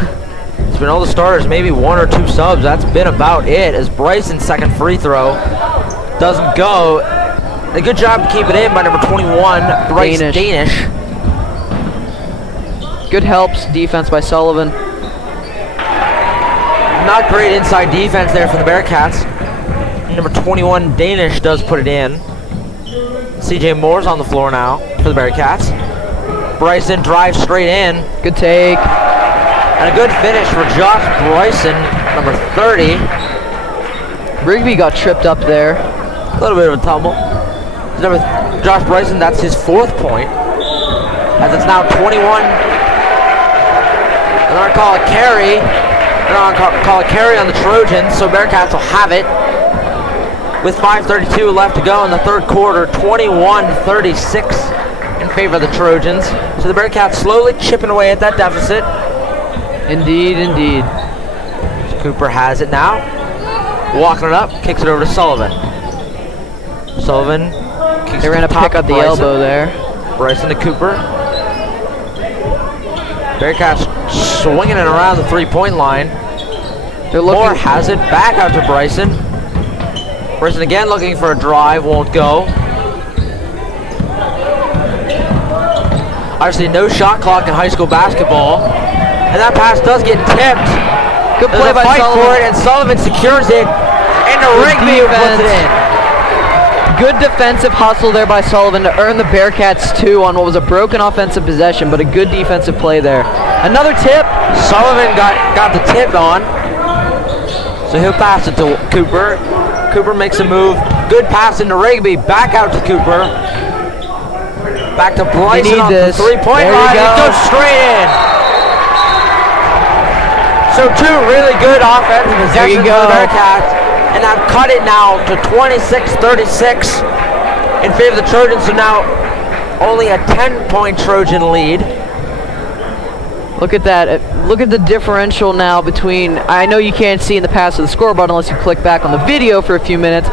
It's been all the starters, maybe 1 or 2 subs. That's been about it. As Bryson's second free throw Doesn't go. A good job to keep it in by number 21, Bryce Danish. Good helps defense by Sullivan. Not great inside defense there for the Bearcats. Number 21, Danish, does put it in. CJ Moore's on the floor now for the Bearcats. Bryson drives straight in. Good take. And a good finish for Josh Bryson, number 30. Rigby got tripped up there. A little bit of a tumble. Josh Bryson, that's his 4th point. As it's now 21. They're going to call a carry. They're going to call a carry on the Trojans, so Bearcats will have it. With 5:32 left to go in the third quarter, 21-36 in favor of the Trojans. So the Bearcats slowly chipping away at that deficit. Indeed, indeed. Cooper has it now. Walking it up, kicks it over to Sullivan. Sullivan kicks They ran a pick at the elbow there. Bryson to Cooper. Bearcats swinging it around the 3-point line. Moore has it back out to Bryson. Bryson again looking for a drive, won't go. Obviously no shot clock in high school basketball. And that pass does get tipped. Good play by Sullivan. For it, and Sullivan secures it. And Rigby puts it in. Good defensive hustle there by Sullivan to earn the Bearcats 2 on what was a broken offensive possession, but a good defensive play there. Another tip. Sullivan got the tip on. So he'll pass it to Cooper. Cooper makes a move. Good pass into Rigby. Back out to Cooper. Back to Bryson on the 3-point line. It goes straight in. So 2 really good offensive possessions for the Bearcats. And I've cut it now to 26-36 in favor of the Trojans. So now only a 10-point Trojan lead. Look at that. Look at the differential now between, I know you can't see in the pass of the scoreboard unless you click back on the video for a few minutes,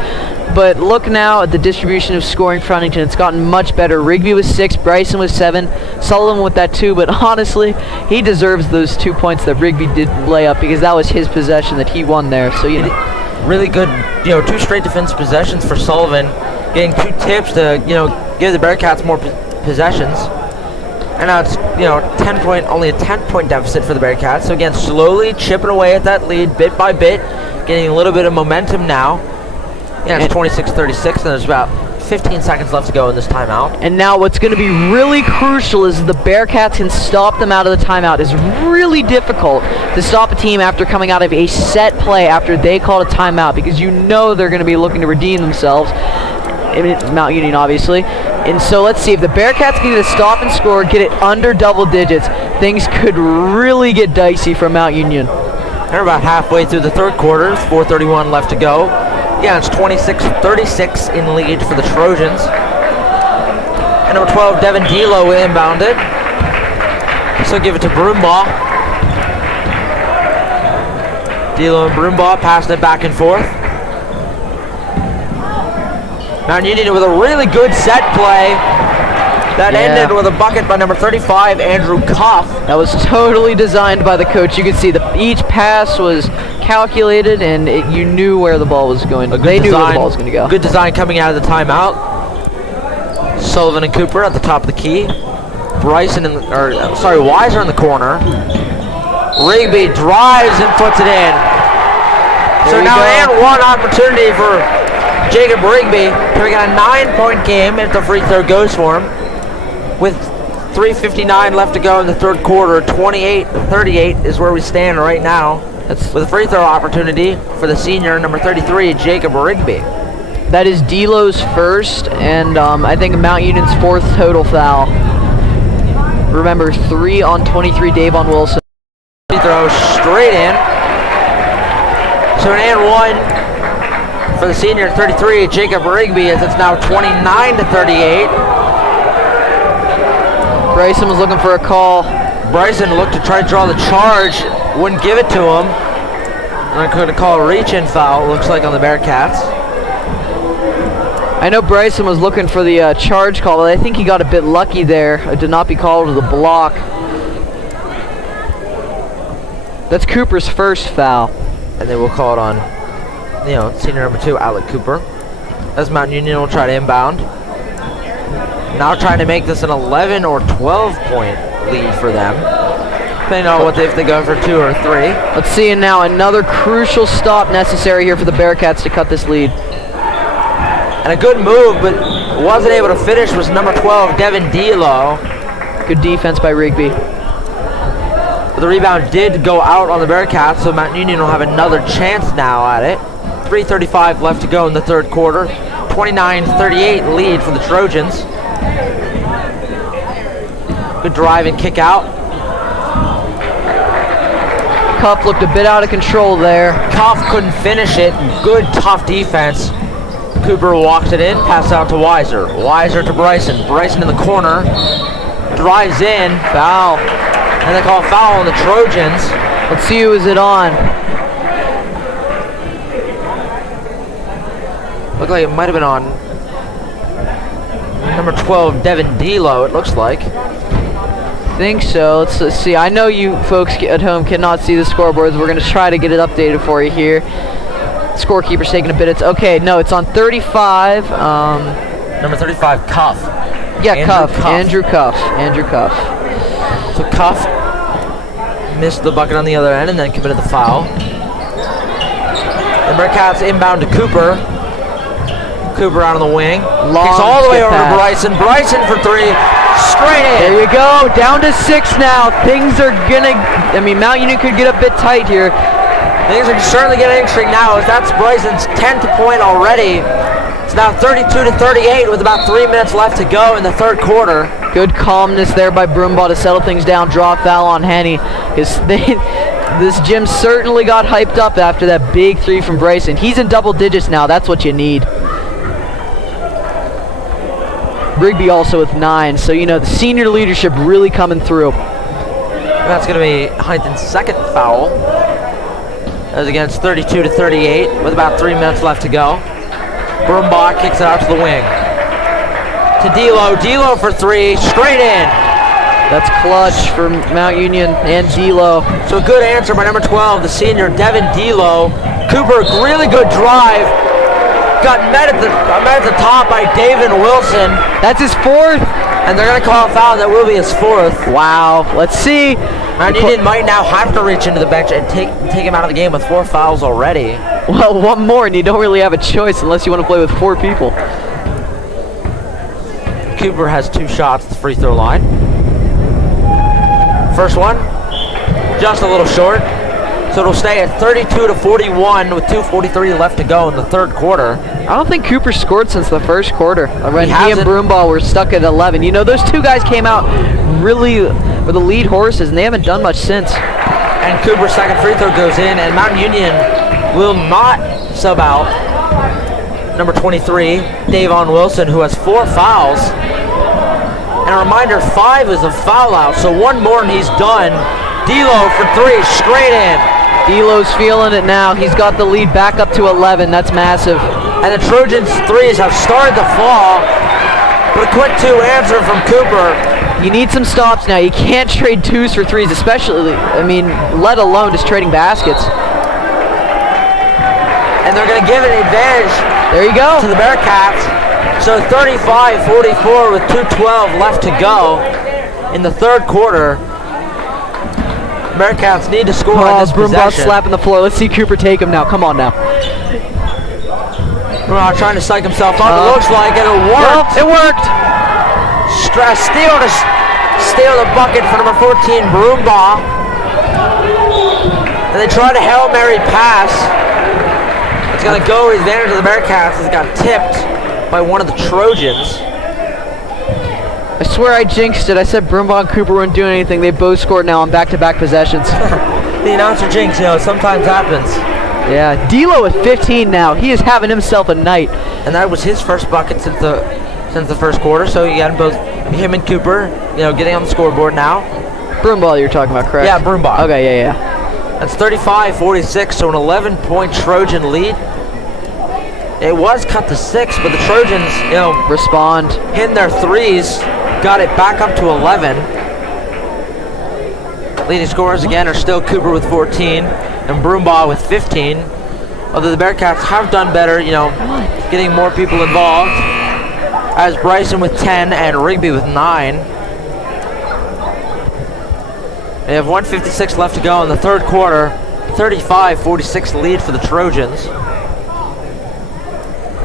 but look now at the distribution of scoring for Huntingdon. It's gotten much better. Rigby was 6, Bryson was 7, Sullivan with that 2, but honestly, he deserves those 2 points that Rigby did lay up because that was his possession that he won there. So, you know. Really good, 2 straight defense possessions for Sullivan, getting 2 tips to, give the Bearcats more possessions. And now it's, only a 10-point deficit for the Bearcats. So again, slowly chipping away at that lead bit by bit, getting a little bit of momentum now. Yeah, it's 26-36, and there's about 15 seconds left to go in this timeout. And now what's going to be really crucial is the Bearcats can stop them out of the timeout. It's really difficult to stop a team after coming out of a set play after they called a timeout because they're going to be looking to redeem themselves. Mount Union, obviously. And so let's see if the Bearcats can get a stop and score, get it under double digits, things could really get dicey for Mount Union. They're about halfway through the third quarter. 4:31 left to go. Yeah, it's 26-36 in lead for the Trojans. And number 12, Devin Delo inbounded. So give it to Broombaugh. Delo and Broombaugh passing it back and forth. Mount Union with a really good set play that ended with a bucket by number 35, Andrew Koff. That was totally designed by the coach. You could see each pass was calculated, and you knew where the ball was going. They knew where the ball was going to go. Good design coming out of the timeout. Sullivan and Cooper at the top of the key. Weiser in the corner. Rigby drives and puts it in. So now and 1 opportunity for Jacob Rigby to make it a 9-point game if the free throw goes for him. With 3:59 left to go in the third quarter, 28-38 is where we stand right now. That's with a free throw opportunity for the senior, number 33, Jacob Rigby. That is Delo's first, and I think Mount Union's 4th total foul. Remember, 3 on 23, Davon Wilson. Free throw straight in. So an and 1 for the senior, 33, Jacob Rigby, as it's now 29-38. Bryson was looking for a call. Bryson looked to try to draw the charge, wouldn't give it to him. And I could have called a reach-in foul, looks like, on the Bearcats. I know Bryson was looking for the charge call, but I think he got a bit lucky there. It did not be called to the block. That's Cooper's first foul. And they will call it on, senior number 2, Alec Cooper. as Mount Union will try to inbound. Now trying to make this an 11 or 12 point lead for them. Depending on if they go for 2 or 3. Let's see now, another crucial stop necessary here for the Bearcats to cut this lead. And a good move, but wasn't able to finish, was number 12, Devin D'Lo. Good defense by Rigby. But the rebound did go out on the Bearcats, so Mount Union will have another chance now at it. 3:35 left to go in the third quarter. 29-38 lead for the Trojans. Good drive and kick out. Cuff looked a bit out of control there. Cuff couldn't finish it. Good tough defense. Cooper walks it in, pass out to Weiser. Weiser to Bryson. Bryson in the corner. Drives in. Foul. And they call a foul on the Trojans. Let's see who is it on. Looked like it might have been on number 12, Devin D'Lo, it looks like. I think so. Let's see. I know you folks at home cannot see the scoreboards. We're going to try to get it updated for you here. Scorekeeper's taking a bit. It's okay. No, it's on 35. Number 35, Cuff. Yeah, Andrew Cuff. So Cuff missed the bucket on the other end and then committed the foul. The Bearcats inbound to Cooper. Cooper out on the wing. Kicks all the way over to Bryson. Bryson for 3. Straight in. There you go. Down to 6 now. Things are gonna. Mount Union could get a bit tight here. Things are certainly getting interesting now, as that's Bryson's 10th point already. It's now 32-38 with about 3 minutes left to go in the third quarter. Good calmness there by Broombaugh to settle things down. Draw foul on Henny. This gym certainly got hyped up after that big 3 from Bryson. He's in double digits now. That's what you need. Rigby also with 9. So, the senior leadership really coming through. That's going to be Huntington's second foul. As against 32-38 with about 3 minutes left to go. Broombaugh kicks it out to the wing. To D'Lo. D'Lo for 3. Straight in. That's clutch for Mount Union and D'Lo. So a good answer by number 12, the senior Devin D'Lo. Cooper, really good drive. Got met at the top by David Wilson. That's his 4th. And they're going to call a foul. That will be his 4th. Wow. Let's see. Mount Union might now have to reach into the bench and take him out of the game with 4 fouls already. Well, 1 more, and you don't really have a choice unless you want to play with 4 people. Cooper has 2 shots at the free throw line. First one, just a little short. So it'll stay at 32-41 with 2:43 left to go in the third quarter. I don't think Cooper scored since the first quarter. When he and hasn't. Broombaugh were stuck at 11. Those 2 guys came out really were the lead horses, and they haven't done much since. And Cooper's second free throw goes in, and Mount Union will not sub out number 23, Davon Wilson, who has 4 fouls. And a reminder, 5 is a foul out, so 1 more and he's done. D'Lo for 3, straight in. D'Lo's feeling it now. He's got the lead back up to 11. That's massive. And the Trojans' 3s have started to fall, but a quick 2 answer from Cooper. You need some stops now. You can't trade 2s for 3s, especially, let alone just trading baskets. And they're going to give an advantage There you go. to the Bearcats. So 35-44 with 2:12 left to go in the third quarter. Bearcats need to score on this Broombaugh possession. slapping the floor. Let's see Cooper take him now. Come on now. Broombaugh trying to psych himself up. It looks like it worked. Well, it worked. Steal the bucket for number 14, Broombaugh. And they try to Hail Mary pass. It's going to go advantage of the Bearcats. It got tipped by one of the Trojans. I swear I jinxed it. I said Broombaugh and Cooper weren't doing anything. They both scored now on back-to-back possessions. The announcer jinx, sometimes happens. Yeah, D'Lo at 15 now. He is having himself a night. And that was his first bucket since the first quarter. So you got both him and Cooper, getting on the scoreboard now. Broombaugh you're talking about, correct? Yeah, Broombaugh. Okay, yeah. That's 35-46, so an 11-point Trojan lead. It was cut to 6, but the Trojans, Respond. hitting their 3s, got it back up to 11. Leading scorers again are still Cooper with 14 and Broombaugh with 15. Although the Bearcats have done better, you know, getting more people involved. As Bryson with 10 and Rigby with 9. They have 1:56 left to go in the third quarter. 35-46 lead for the Trojans.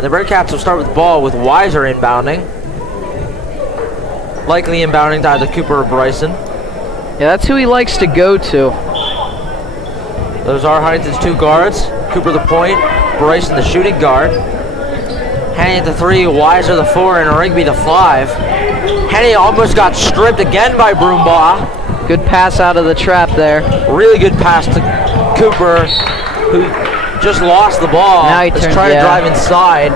The Bearcats will start with the ball with Weiser inbounding. Likely inbounding to either Cooper or Bryson. Yeah, that's who he likes to go to. Those are Huntington's 2 guards. Cooper the point, Bryson the shooting guard. Henny at the 3, Weiser the 4, and Rigby the 5. Henny almost got stripped again by Broombaugh. Good pass out of the trap there. Really good pass to Cooper, who just lost the ball. Now he Let's turned, try to drive inside.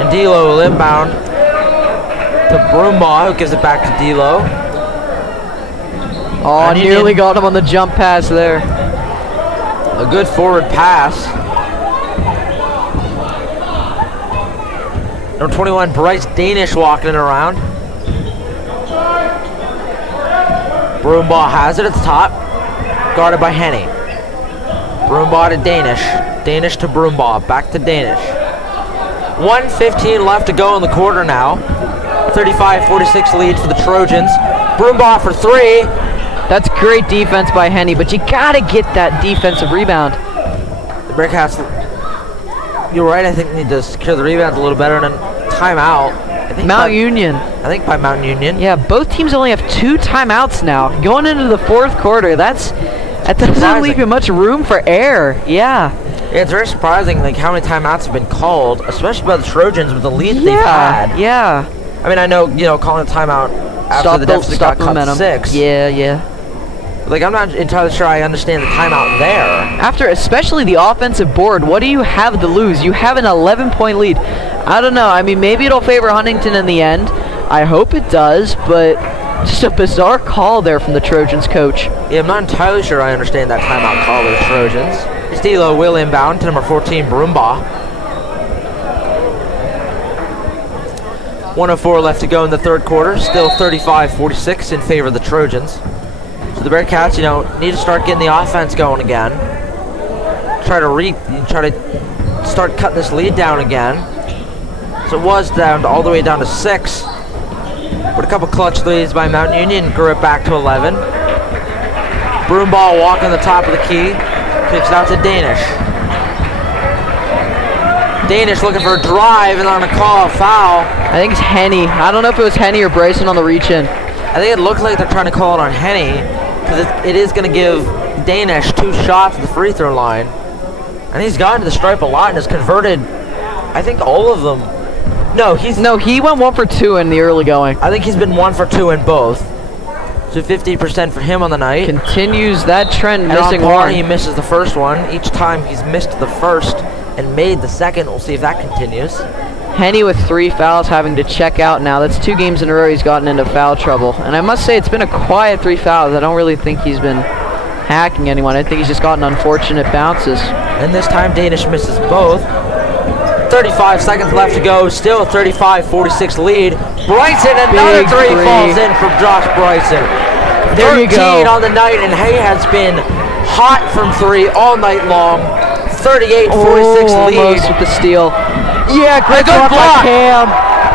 And D'Lo will inbound to Broombaugh, who gives it back to D'Lo. Oh, nearly got him on the jump pass there. A good forward pass. Number 21, Bryce Danish walking it around. Broombaugh has it at the top. Guarded by Henny. Broombaugh to Danish. Danish to Broombaugh. Back to Danish. 1:15 left to go in the quarter now. 35-46 lead for the Trojans. Broombaugh for 3. That's great defense by Henny, but you gotta get that defensive rebound. The Bearcats, you're right, I think they need to secure the rebounds a little better, and then timeout. Mount Union. I think by Mount Union. Yeah, both teams only have 2 timeouts now. Going into the fourth quarter, that doesn't leave you much room for error. Yeah. Yeah, it's very surprising like how many timeouts have been called, especially by the Trojans with the lead they've had. Yeah. I mean, I know, you know, calling a timeout after the deficit got cut to 6. Yeah. Like, I'm not entirely sure I understand the timeout there. After, especially the offensive board, what do you have to lose? You have an 11-point lead. I don't know. I mean, maybe it'll favor Huntington in the end. I hope it does, but just a bizarre call there from the Trojans coach. Yeah, I'm not entirely sure I understand that timeout call of the Trojans. D'Lo will inbound to number 14, Broombaugh. 1:04 left to go in the third quarter. Still 35-46 in favor of the Trojans. So the Bearcats, you know, need to start getting the offense going again. Try to start cutting this lead down again. So it was down all the way down to 6. But a couple clutch leads by Mount Union grew it back to 11. Broombaugh walking the top of the key. Kicks it out to Danish. Danish looking for a drive and on a call, a foul. I think it's Henny. I don't know if it was Henny or Bryson on the reach-in. I think it looks like they're trying to call it on Henny because it is going to give Danish 2 shots at the free throw line. And he's gotten to the stripe a lot and has converted, I think, all of them. No, he went 1 for 2 in the early going. I think he's been 1 for 2 in both. So 50% for him on the night. Continues that trend, and missing on par, 1. He misses the first one. Each time he's missed the first and made the second. We'll see if that continues. Henny with 3 fouls, having to check out now. That's 2 games in a row he's gotten into foul trouble. And I must say, it's been a quiet 3 fouls. I don't really think he's been hacking anyone. I think he's just gotten unfortunate bounces. And this time Danish misses both. 35 seconds left to go. Still 35-46 lead. Bryson, another 3 falls in from Josh Bryson. There you go. 13 on the night, and he has been hot from 3 all night long. 38-46 lead. Almost with the steal. Yeah, great block by Cam.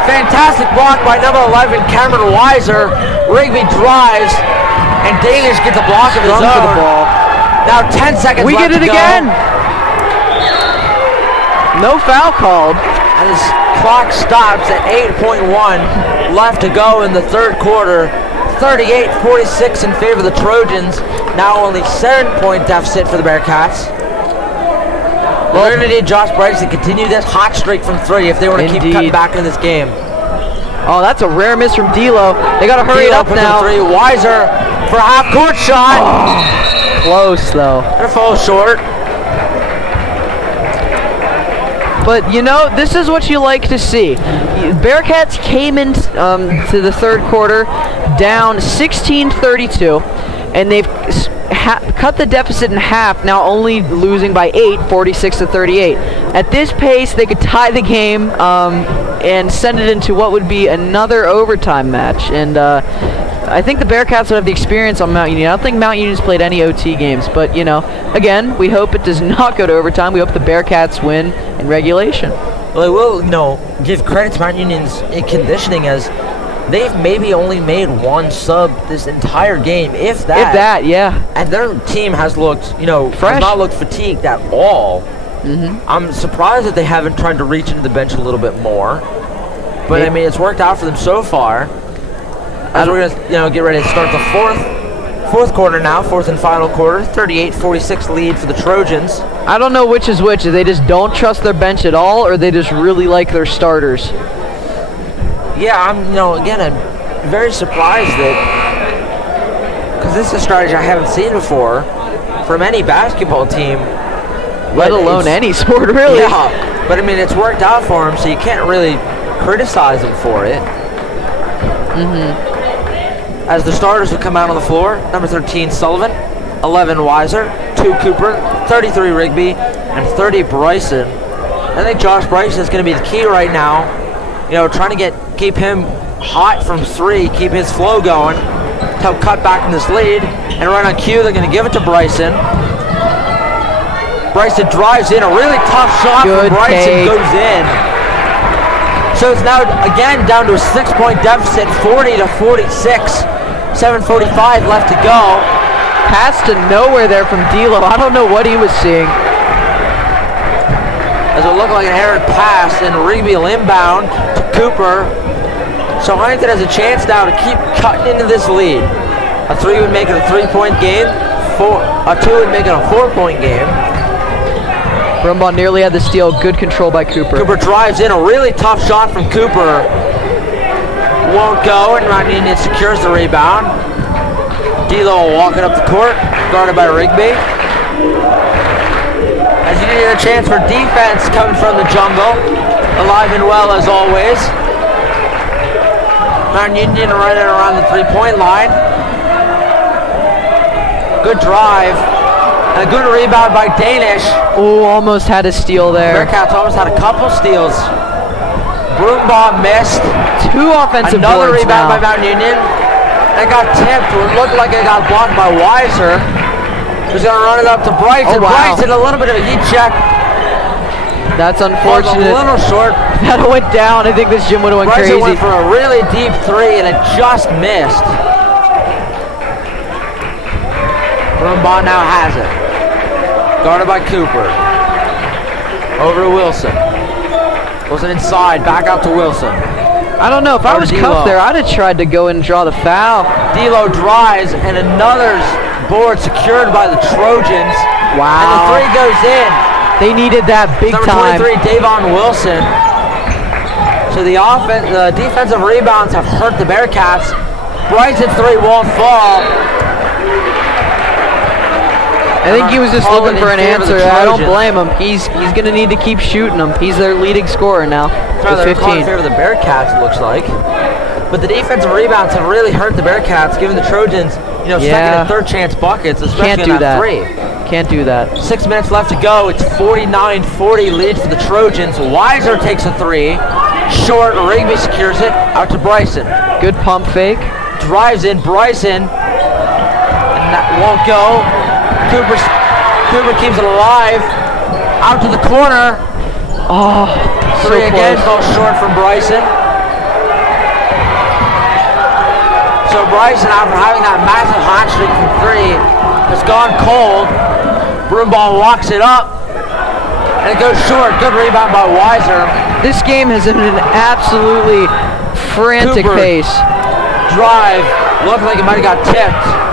Fantastic block by number 11, Cameron Weiser. Rigby drives, and Danish gets a block of his own. For the ball. Now 10 seconds we left get it to go. again. No foul called. And his clock stops at 8.1 left to go in the third quarter. 38-46 in favor of the Trojans. Now only 7-point deficit for the Bearcats. Well, they're going to need Josh Bryson to continue this hot streak from 3 if they want to keep cutting back in this game. Oh, that's a rare miss from D'Lo. They got to hurry it up now. 3. Weiser for a half-court shot. Oh, close, though. Gonna fall short. But, you know, this is what you like to see. Bearcats came into to the third quarter down 16-32, and they've cut the deficit in half, now only losing by 8, 46-38. At this pace, they could tie the game and send it into what would be another overtime match. And I think the Bearcats would have the experience on Mount Union. I don't think Mount Union's played any OT games, but, you know, again, we hope it does not go to overtime. We hope the Bearcats win in regulation. Well, I will, you know, give credit to Mount Union's conditioning, as they've maybe only made one sub this entire game, if that. If that, yeah. And their team has looked, you know, fresh. Has not looked fatigued at all. I'm surprised that they haven't tried to reach into the bench a little bit more. But, I mean, it's worked out for them so far. As we're going to, you know, get ready to start the fourth quarter now, fourth and final quarter, 38-46 lead for the Trojans. I don't know which is which. If they just don't trust their bench at all, or they just really like their starters. Yeah, I'm, you know, again, I'm very surprised that, because this is a strategy I haven't seen before from any basketball team. Let alone any sport, really. Yeah, but I mean, it's worked out for them, so you can't really criticize them for it. As the starters will come out on the floor, number 13, Sullivan, 11, Weiser, 2, Cooper, 33, Rigby, and 30, Bryson. I think Josh Bryson is going to be the key right now. You know, trying to keep him hot from 3, keep his flow going, to help cut back in this lead. And right on cue, they're going to give it to Bryson. Bryson drives in, a really tough shot from Bryson goes in. So it's now again down to a 6-point deficit, 40-46. 7:45 left to go. Pass to nowhere there from D'Lo. I don't know what he was seeing. As it looked like an errant pass, and Rigby will inbound to Cooper. So Huntingdon has a chance now to keep cutting into this lead. A 3 would make it a 3-point game. A 2 would make it a 4-point game. Brumbaugh nearly had the steal. Good control by Cooper. Cooper drives in, a really tough shot from Cooper. Won't go, and Mount Union secures the rebound. D'Lo walking up the court, guarded by Rigby. As you need a chance for defense coming from the jungle, alive and well as always. Mount Union right around the 3-point line. Good drive, and a good rebound by Danish. Oh, almost had a steal there. Bearcats almost had a couple steals. Brumbaugh missed. 2 offensive Another boards rebound now. by Mount Union. It got tipped. It looked like it got blocked by Weiser. He's going to run it up to Bryson. Oh, wow. Bryson, a little bit of a heat check. That's Falls unfortunate. a little short. That went down. I think this gym would have went Bryson crazy. went for a really deep 3, and it just missed. Brumbaugh now has it. Guarded by Cooper. Over to Wilson. Wilson inside, back out to Wilson. I don't know. If I was cuffed there, I'd have tried to go and draw the foul. D'Lo drives, and another board secured by the Trojans. Wow. And the 3 goes in. They needed that big Number time. 23, Davon Wilson. So the defensive rebounds have hurt the Bearcats. Bryson's 3 won't fall. I think he was just looking for an answer. I don't Trojans. blame him. He's going to need to keep shooting them. He's their leading scorer now with They're calling in 15. favor of the Bearcats, it looks like. But the defensive rebounds have really hurt the Bearcats, giving the Trojans, you know, second and third chance buckets, especially Can't do in that that. 3. Can't do that. 6 minutes left to go. It's 49-40 lead for the Trojans. Weiser takes a 3. Short, Rigby secures it. Out to Bryson. Good pump fake. Drives in, Bryson. And that won't go. Cooper keeps it alive. Out to the corner. Oh, 3 so again, close. falls short from Bryson. So Bryson, after having that massive hot streak from 3, has gone cold. Brumbaugh walks it up, and it goes short. Good rebound by Weiser. This game has been an absolutely frantic Cooper. pace. Drive, looked like it might have got tipped.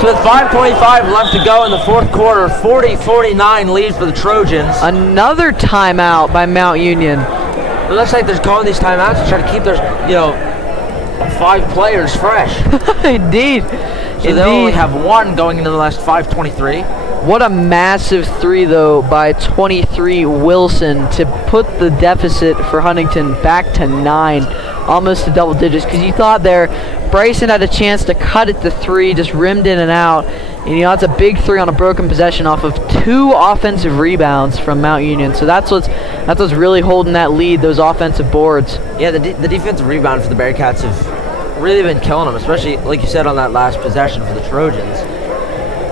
So with 5:25 left to go in the fourth quarter, 40-49 lead for the Trojans. Another timeout by Mount Union. It looks like they're calling these timeouts to try to keep their, 5 players fresh. Indeed. So they only have 1 going into the last 5:23. What a massive 3, though, by 23 Wilson to put the deficit for Huntingdon back to 9, almost to double digits. Because you thought there, Bryson had a chance to cut it to 3, just rimmed in and out. And that's a big 3 on a broken possession off of 2 offensive rebounds from Mount Union. So that's what's really holding that lead, those offensive boards. Yeah, the defensive rebound for the Bearcats have really been killing them, especially, like you said, on that last possession for the Trojans.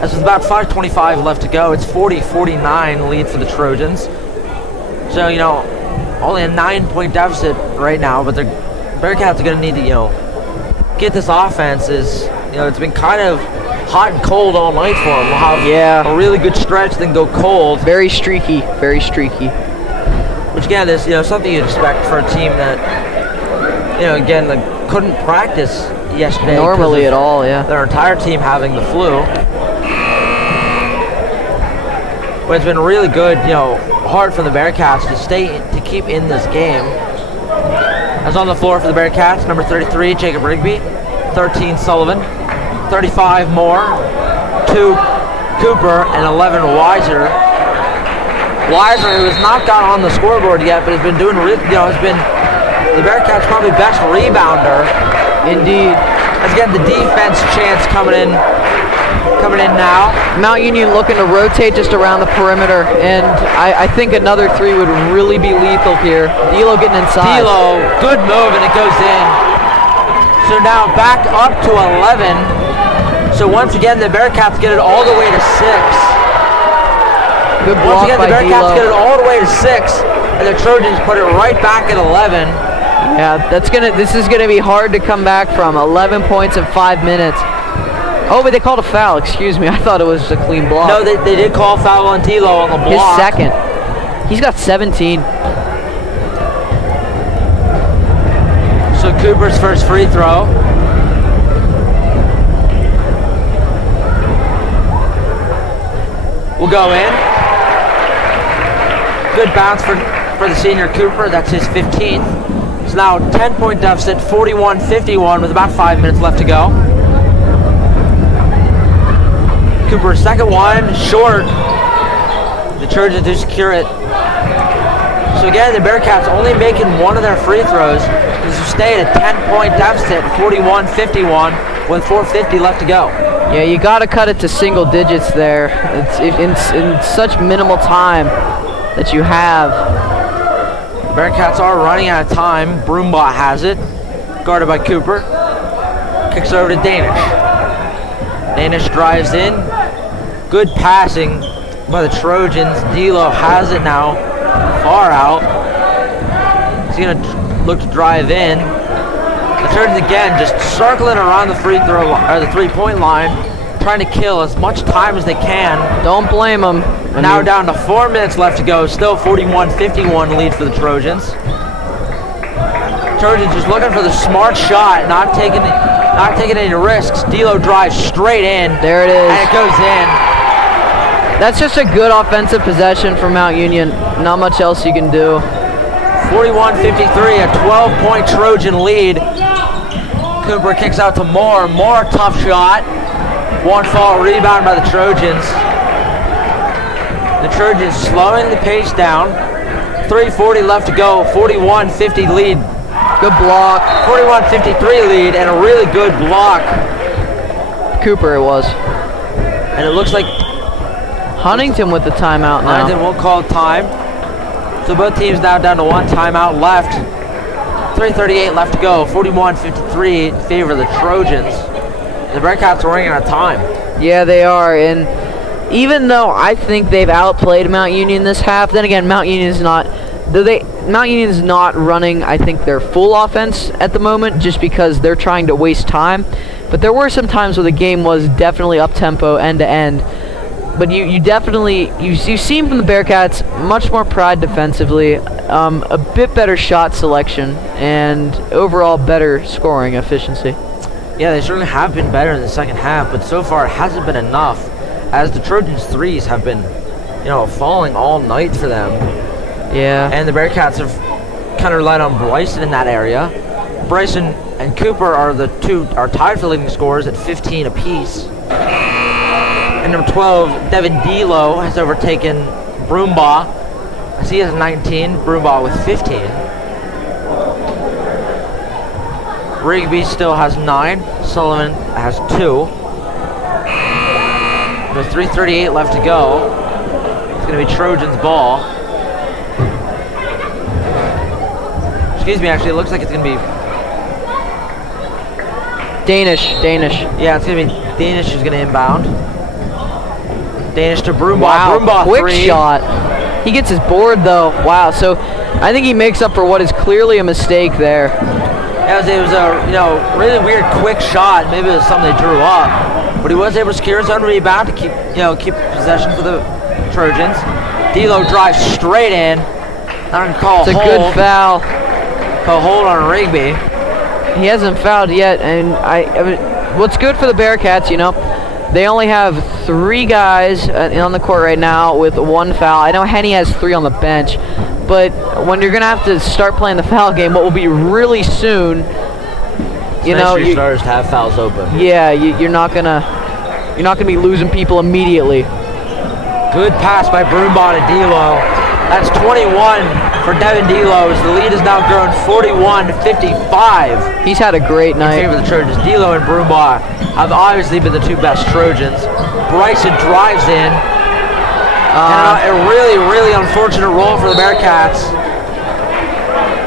As with about 5:25 left to go, it's 40-49 lead for the Trojans. So, only a 9-point deficit right now, but the Bearcats are going to need to, get this offense. It's been kind of hot and cold all night for them. We'll have a really good stretch, then go cold. Very streaky, very streaky. Which, again, is, something you'd expect for a team that, couldn't practice yesterday. Normally at all, yeah. Their entire team having the flu. But it's been really good, hard for the Bearcats to keep in this game. As on the floor for the Bearcats, number 33, Jacob Rigby, 13, Sullivan, 35 more, 2, Cooper, and 11, Weiser. Weiser, who has not got on the scoreboard yet, but has been doing, has been the Bearcats' probably best rebounder. Indeed. As again, the defense chance coming in now. Mount Union looking to rotate just around the perimeter, and I think another 3 would really be lethal here. D'Lo getting inside. D'Lo, good move, and it goes in. So now back up to 11. So once again, the Bearcats get it all the way to 6. Good block. Once again, the by Bearcats D'Lo. get it all the way to 6, and the Trojans put it right back at 11. Yeah, this is gonna be hard to come back from. 11 points in 5 minutes. Oh, but they called a foul. Excuse me. I thought it was a clean block. No, they did call a foul on D'Lo on the block. His second. He's got 17. So Cooper's first free throw. Will go in. Good bounce for the senior Cooper. That's his 15th. It's now a 10-point deficit, 41-51 with about 5 minutes left to go. Cooper's second one, short. The Trojans do secure it. So again, the Bearcats only making one of their free throws to stay at a 10-point deficit, 41-51 with 4:50 left to go. Yeah, you got to cut it to single digits there. It's in such minimal time that you have. Bearcats are running out of time. Broombot has it, guarded by Cooper. Kicks it over to Danish. Danish drives in. Good passing by the Trojans. D'Lo has it now, far out. He's going to look to drive in. The Trojans again just circling around the the 3-point line, trying to kill as much time as they can. Don't blame them. Now down to 4 minutes left to go. Still 41-51 lead for the Trojans. Trojans just looking for the smart shot, not taking any risks. D'Lo drives straight in. There it is. And it goes in. That's just a good offensive possession for Mount Union. Not much else you can do. 41-53, a 12-point Trojan lead. Cooper kicks out to Moore. Moore, tough shot. One fall rebound by the Trojans. The Trojans slowing the pace down. 3:40 left to go. 41-50 lead. Good block. 41-53 lead, and a really good block. Cooper it was. And it looks like Huntingdon with the timeout now. Huntingdon won't call time. So both teams now down to one timeout left. 3:38 left to go. 41-53 in favor of the Trojans. The Bearcats are running out of time. Yeah, they are. And even though I think they've outplayed Mount Union this half, then again, Mount Union's not running, I think, their full offense at the moment just because they're trying to waste time. But there were some times where the game was definitely up-tempo, end-to-end. But you seem from the Bearcats much more pride defensively, a bit better shot selection, and overall better scoring efficiency. Yeah, they certainly have been better in the second half, but so far it hasn't been enough, as the Trojans' threes have been, falling all night for them. Yeah. And the Bearcats have kind of relied on Bryson in that area. Bryson and Cooper are tied for leading scorers at 15 apiece. And number 12, Devin D'Lo has overtaken Broombaugh, as he has 19, Broombaugh with 15. Rigby still has 9. Sullivan has 2. There's 3:38 left to go. It's going to be Trojans' ball. Excuse me, actually, it looks like it's going to be Danish. Yeah, it's going to be Danish who's going to inbound. Danish to Broombaugh. Wow, Broombaugh quick 3. shot. He gets his board though. Wow, so I think he makes up for what is clearly a mistake there. Yeah, it was a really weird quick shot. Maybe it was something they drew up, but he was able to secure his own rebound to keep possession for the Trojans. D'Lo drives straight in. Not gonna call It's a hold. good foul. Call hold on Rigby. He hasn't fouled yet, and I mean, what's good for the Bearcats, they only have 3 guys on the court right now with 1 foul. I know Henny has 3 on the bench, but when you're gonna have to start playing the foul game, what will be really soon, Your starters to have fouls open. Yeah, you're not gonna be losing people immediately. Good pass by Broombaugh to D'Lo. That's 21 for Devin D'Lo. The lead is now grown 41-55. He's had a great In night. favor of the Trojans. D'Lo and Broombaugh have obviously been the 2 best Trojans. Bryson drives in. And a really, really unfortunate roll for the Bearcats.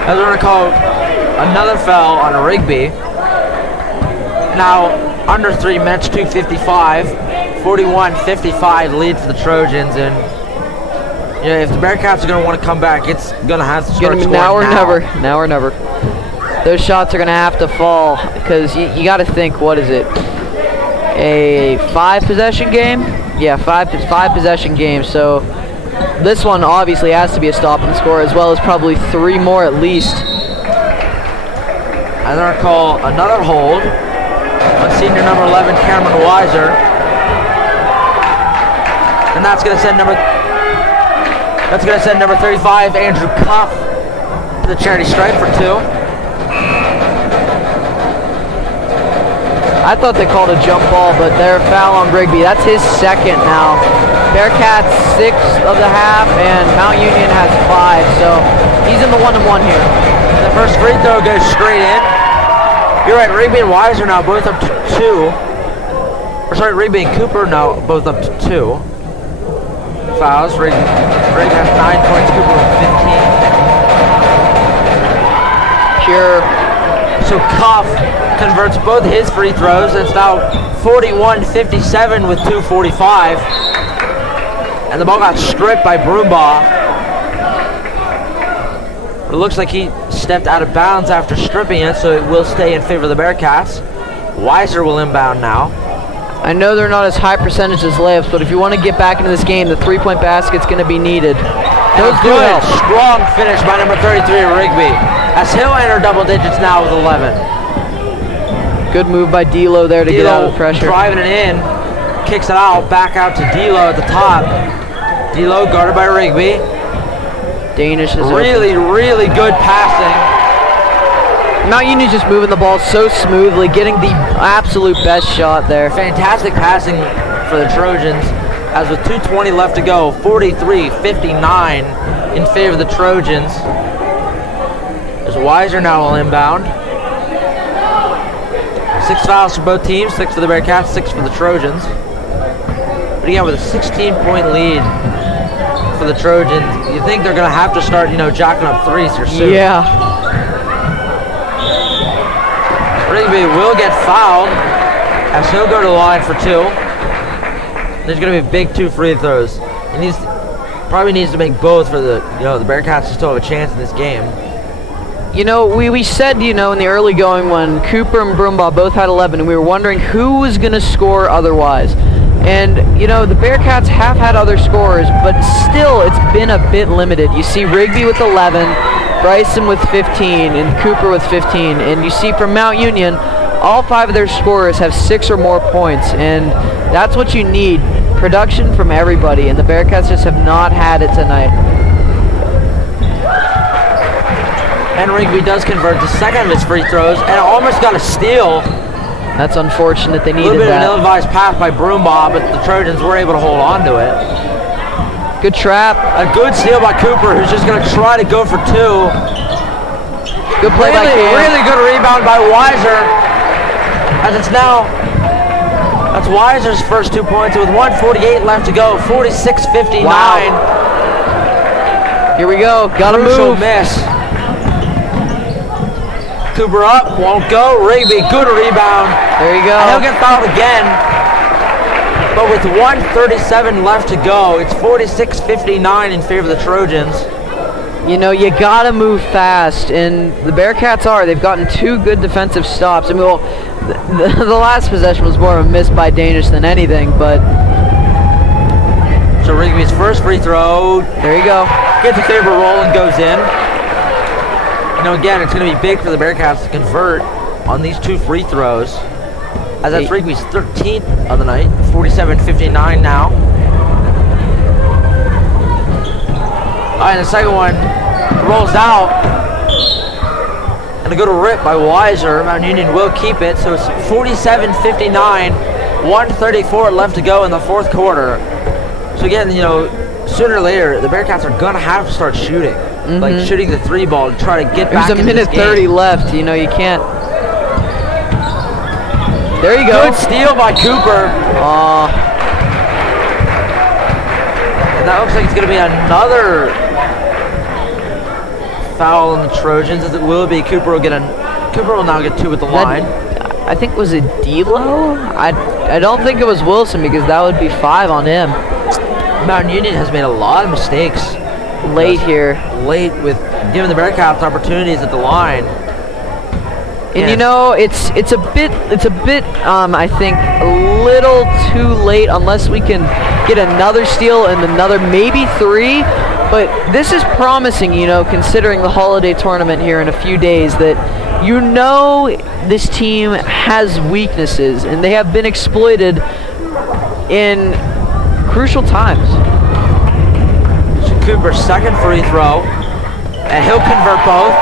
As we're going to call another foul on Rigby. Now, under 3 minutes, 2:55. 41-55 lead for the Trojans. And if the Bearcats are going to want to come back, it's going to have to start scoring now or never. Now or never. Those shots are going to have to fall because you got to think, what is it? A 5-possession game? Yeah, 5 possession game. So this one obviously has to be a stop and score, as well as probably 3 more at least. I'm going to call another hold on senior number 11, Cameron Weiser. And that's going to send number 35, Andrew Cuff, to the charity stripe for 2. I thought they called a jump ball, but they're a foul on Rigby. That's his 2nd now. Bearcats 6 of the half, and Mount Union has 5, so he's in the 1-1 here. And the first free throw goes straight in. You're right, Rigby and Weiser now both up to 2. Or sorry, Rigby and Cooper now both up to 2. Fouls. Rigby has 9 points, Cooper with 15. Pure. So Cuff converts both his free throws, and it's now 41-57 with 2:45. And the ball got stripped by Broombaugh. It looks like he stepped out of bounds after stripping it, so it will stay in favor of the Bearcats. Weiser will inbound now. I know they're not as high percentage as layups, but if you want to get back into this game, the 3-point basket's going to be needed. Those do Good, help. strong finish by number 33, Rigby. As he'll enter double digits now with 11. Good move by D'Lo there to get out of pressure. Driving it in, kicks it out, back out to D'Lo at the top. D'Lo guarded by Rigby. Danish is Really, really good passing. Mount Union's just moving the ball so smoothly, getting the absolute best shot there. Fantastic passing for the Trojans. As with 2:20 left to go, 43-59 in favor of the Trojans. As Weiser now will inbound. 6 fouls for both teams, 6 for the Bearcats, 6 for the Trojans. But again, with a 16-point lead for the Trojans, you think they're going to have to start, jacking up threes here soon. Yeah. Rigby will get fouled as he'll go to the line for 2. There's going to be big 2 free throws. He probably needs to make both for the Bearcats to still have a chance in this game. We said, in the early going when Cooper and Broombaugh both had 11, and we were wondering who was going to score otherwise. And, the Bearcats have had other scorers, but still it's been a bit limited. You see Rigby with 11, Bryson with 15, and Cooper with 15. And you see from Mount Union, all 5 of their scorers have 6 or more points, and that's what you need. Production from everybody, and the Bearcats just have not had it tonight. And Rigby does convert the second of his free throws, and almost got a steal. That's unfortunate. They A needed little bit that. of an ill-advised pass by Broombaugh, but the Trojans were able to hold on to it. Good trap. A good steal by Cooper, who's just going to try to go for 2. Good play by Cam. Really good rebound by Weiser. As it's now, that's Weiser's first 2 points with 1:48 left to go. 46-59. Wow. Here we go. Gotta Crucial move. miss. Cooper up, won't go. Rigby, good rebound. There you go. And he'll get fouled again. But with 1:37 left to go, it's 46-59 in favor of the Trojans. You know, you gotta move fast, and the Bearcats they've gotten 2 good defensive stops. I mean, well, the last possession was more of a miss by Danish than anything, but So Rigby's first free throw there you go. gets a favorite roll and goes in. You know, again, it's going to be big for the Bearcats to convert on these 2 free throws. As that's Rigby's 13th of the night, 47-59 now. All right, the second one rolls out. And a good rip by Weiser. Mount Union will keep it, so it's 47-59, 1:34 left to go in the fourth quarter. So again, you know, sooner or later, the Bearcats are going to have to start shooting. Like shooting the 3 ball to try to get back There's into a minute this game. 30 left. You know, you can't. There you go. Good steal by Cooper. And that looks like it's going to be another foul on the Trojans, as it will be. Cooper will now get 2 at the line. I think was it D'Lo? I don't think it was Wilson, because that would be 5 on him. Mount Union has made a lot of mistakes Late here. late with giving the Bearcats opportunities at the line. And you know, it's a bit I think a little too late, unless we can get another steal and another maybe 3. But this is promising, you know, considering the holiday tournament here in a few days, that you know this team has weaknesses and they have been exploited in crucial times. So Cooper's second free throw, and he'll convert both.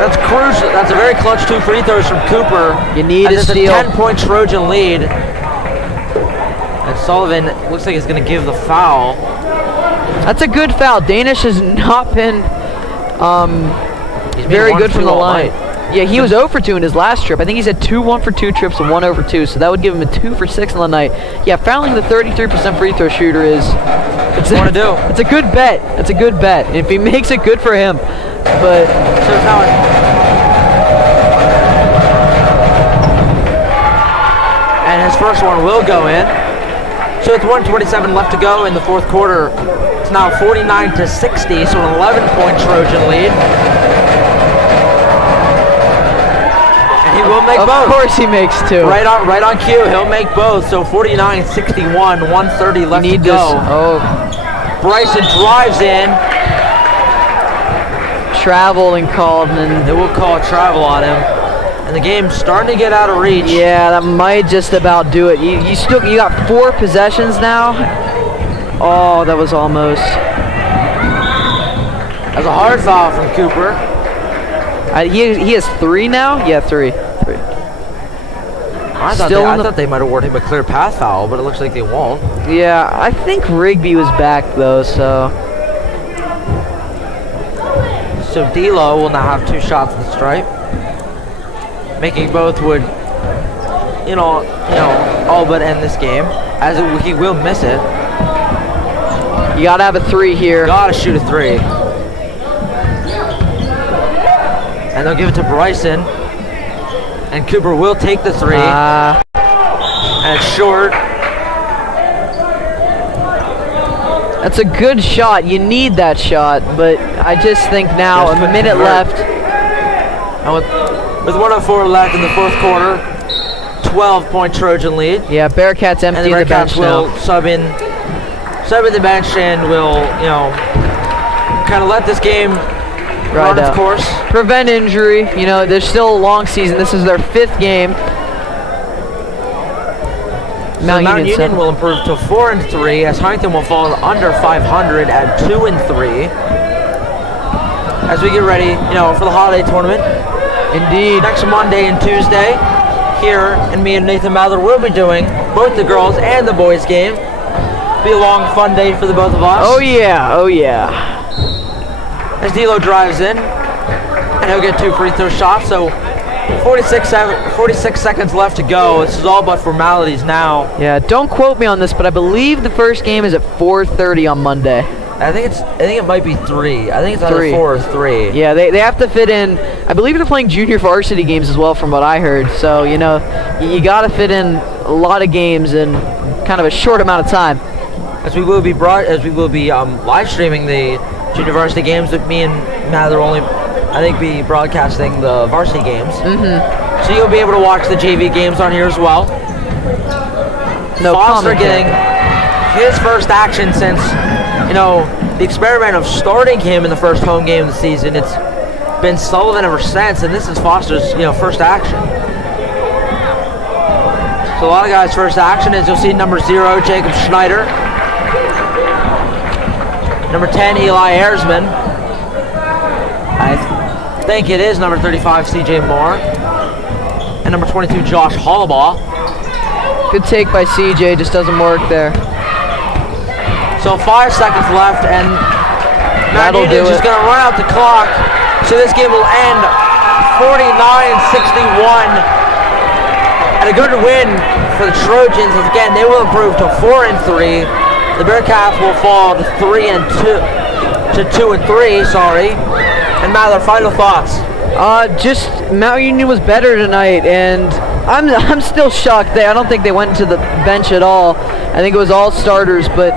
That's crucial. That's a very clutch 2 free throws from Cooper. You need a It's steal. a 10-point Trojan lead. And Sullivan looks like he's going to give the foul. That's a good foul. Danish has not been He's been very 1 good for from the 2 all line. night. Yeah, he was 0 for 2 in his last trip. I think he's had 2 1-for-2 trips and 1 0-for-2, so that would give him a 2 for 6 on the night. Yeah, fouling the 33% free throw shooter is What you want to do? it's a good bet. It's a good bet. If he makes it, good for him. But So it's now and his first one will go in. So it's 1:27 left to go in the fourth quarter. It's now 49-60, so an 11-point Trojan lead. And he will make of both. course he makes 2. Right on cue, he'll make both. So 49-61, 1:30 left Need to this. go. Oh, Bryson drives in. traveling called, and They will call a travel on him. And the game's starting to get out of reach. yeah, that might just about do it. You got 4 possessions now. Oh, that was almost. That's a hard foul from Cooper. He has 3 now. Yeah, 3. I thought they might award him a clear path foul, but it looks like they won't. Yeah, I think Rigby was back though, so. So D'Lo will now have 2 shots at the stripe, making both would, all but end this game. He will miss it. You gotta have a 3 here. Gotta shoot a 3. And they'll give it to Bryson. And Cooper will take the 3. And it's short. That's a good shot. You need that shot, but I just think now Just a couldn't minute convert. left. And with 1:04 left in the fourth quarter, 12-point Trojan lead. Yeah, Bearcats And the empty the bench Bearcats will now. sub in the bench and will, kind of let this game run its out. course. Prevent injury. You know, there's still a long season. This is their 5th game. So Mount Union will improve to 4-3, as Huntingdon will fall under 500 at 2-3. As we get ready, for the holiday tournament. Indeed. Next Monday and Tuesday, here, and me and Nathan Mather will be doing both the girls and the boys game. Be a long, fun day for the both of us. Oh yeah, oh yeah. As D'Lo drives in, and and he'll get 2 free throw shots. So 46 seconds left to go. This is all but formalities now. Yeah, don't quote me on this, but I believe the first game is at 4:30 on Monday. I think it might be 3. I think it's either 3. 4 or 3. Yeah, they have to fit in. I believe they're playing junior varsity games as well, from what I heard. So you got to fit in a lot of games in kind of a short amount of time. As we will be live streaming the junior varsity games, with me and Matt are only, I think, be broadcasting the varsity games. Mm-hmm. So you'll be able to watch the JV games on here as well. No Foster comment getting his first action since, the experiment of starting him in the first home game of the season. It's been Sullivan ever since, and this is Foster's, first action. So a lot of guys' first action is, you'll see number 0, Jacob Schneider. Number 10, Eli Ayersman. I think it is number 35, CJ Moore. And number 22, Josh Hollabaugh. Good take by CJ, just doesn't work there. So 5 seconds left, and Matt That'll Newton's do just it. going to run out the clock. So this game will end 49-61. And a good win for the Trojans. As again, they will improve to 4-3. The Bearcats will fall to 2-3. Sorry. And Matt, our final thoughts. Just Mount Union was better tonight, and I'm still shocked. I don't think they went to the bench at all. I think it was all starters, but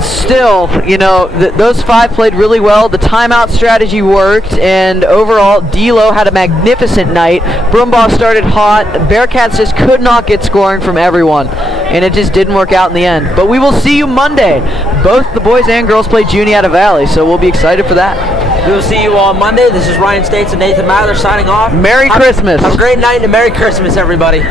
still, those 5 played really well. The timeout strategy worked, and overall, D'Lo had a magnificent night. Brumbaugh started hot. Bearcats just could not get scoring from everyone, and it just didn't work out in the end. But we will see you Monday. Both the boys and girls play Juniata Valley, so we'll be excited for that. We will see you all Monday. This is Ryan States and Nathan Mather signing off. Merry Christmas. Have a great night and a Merry Christmas, everybody.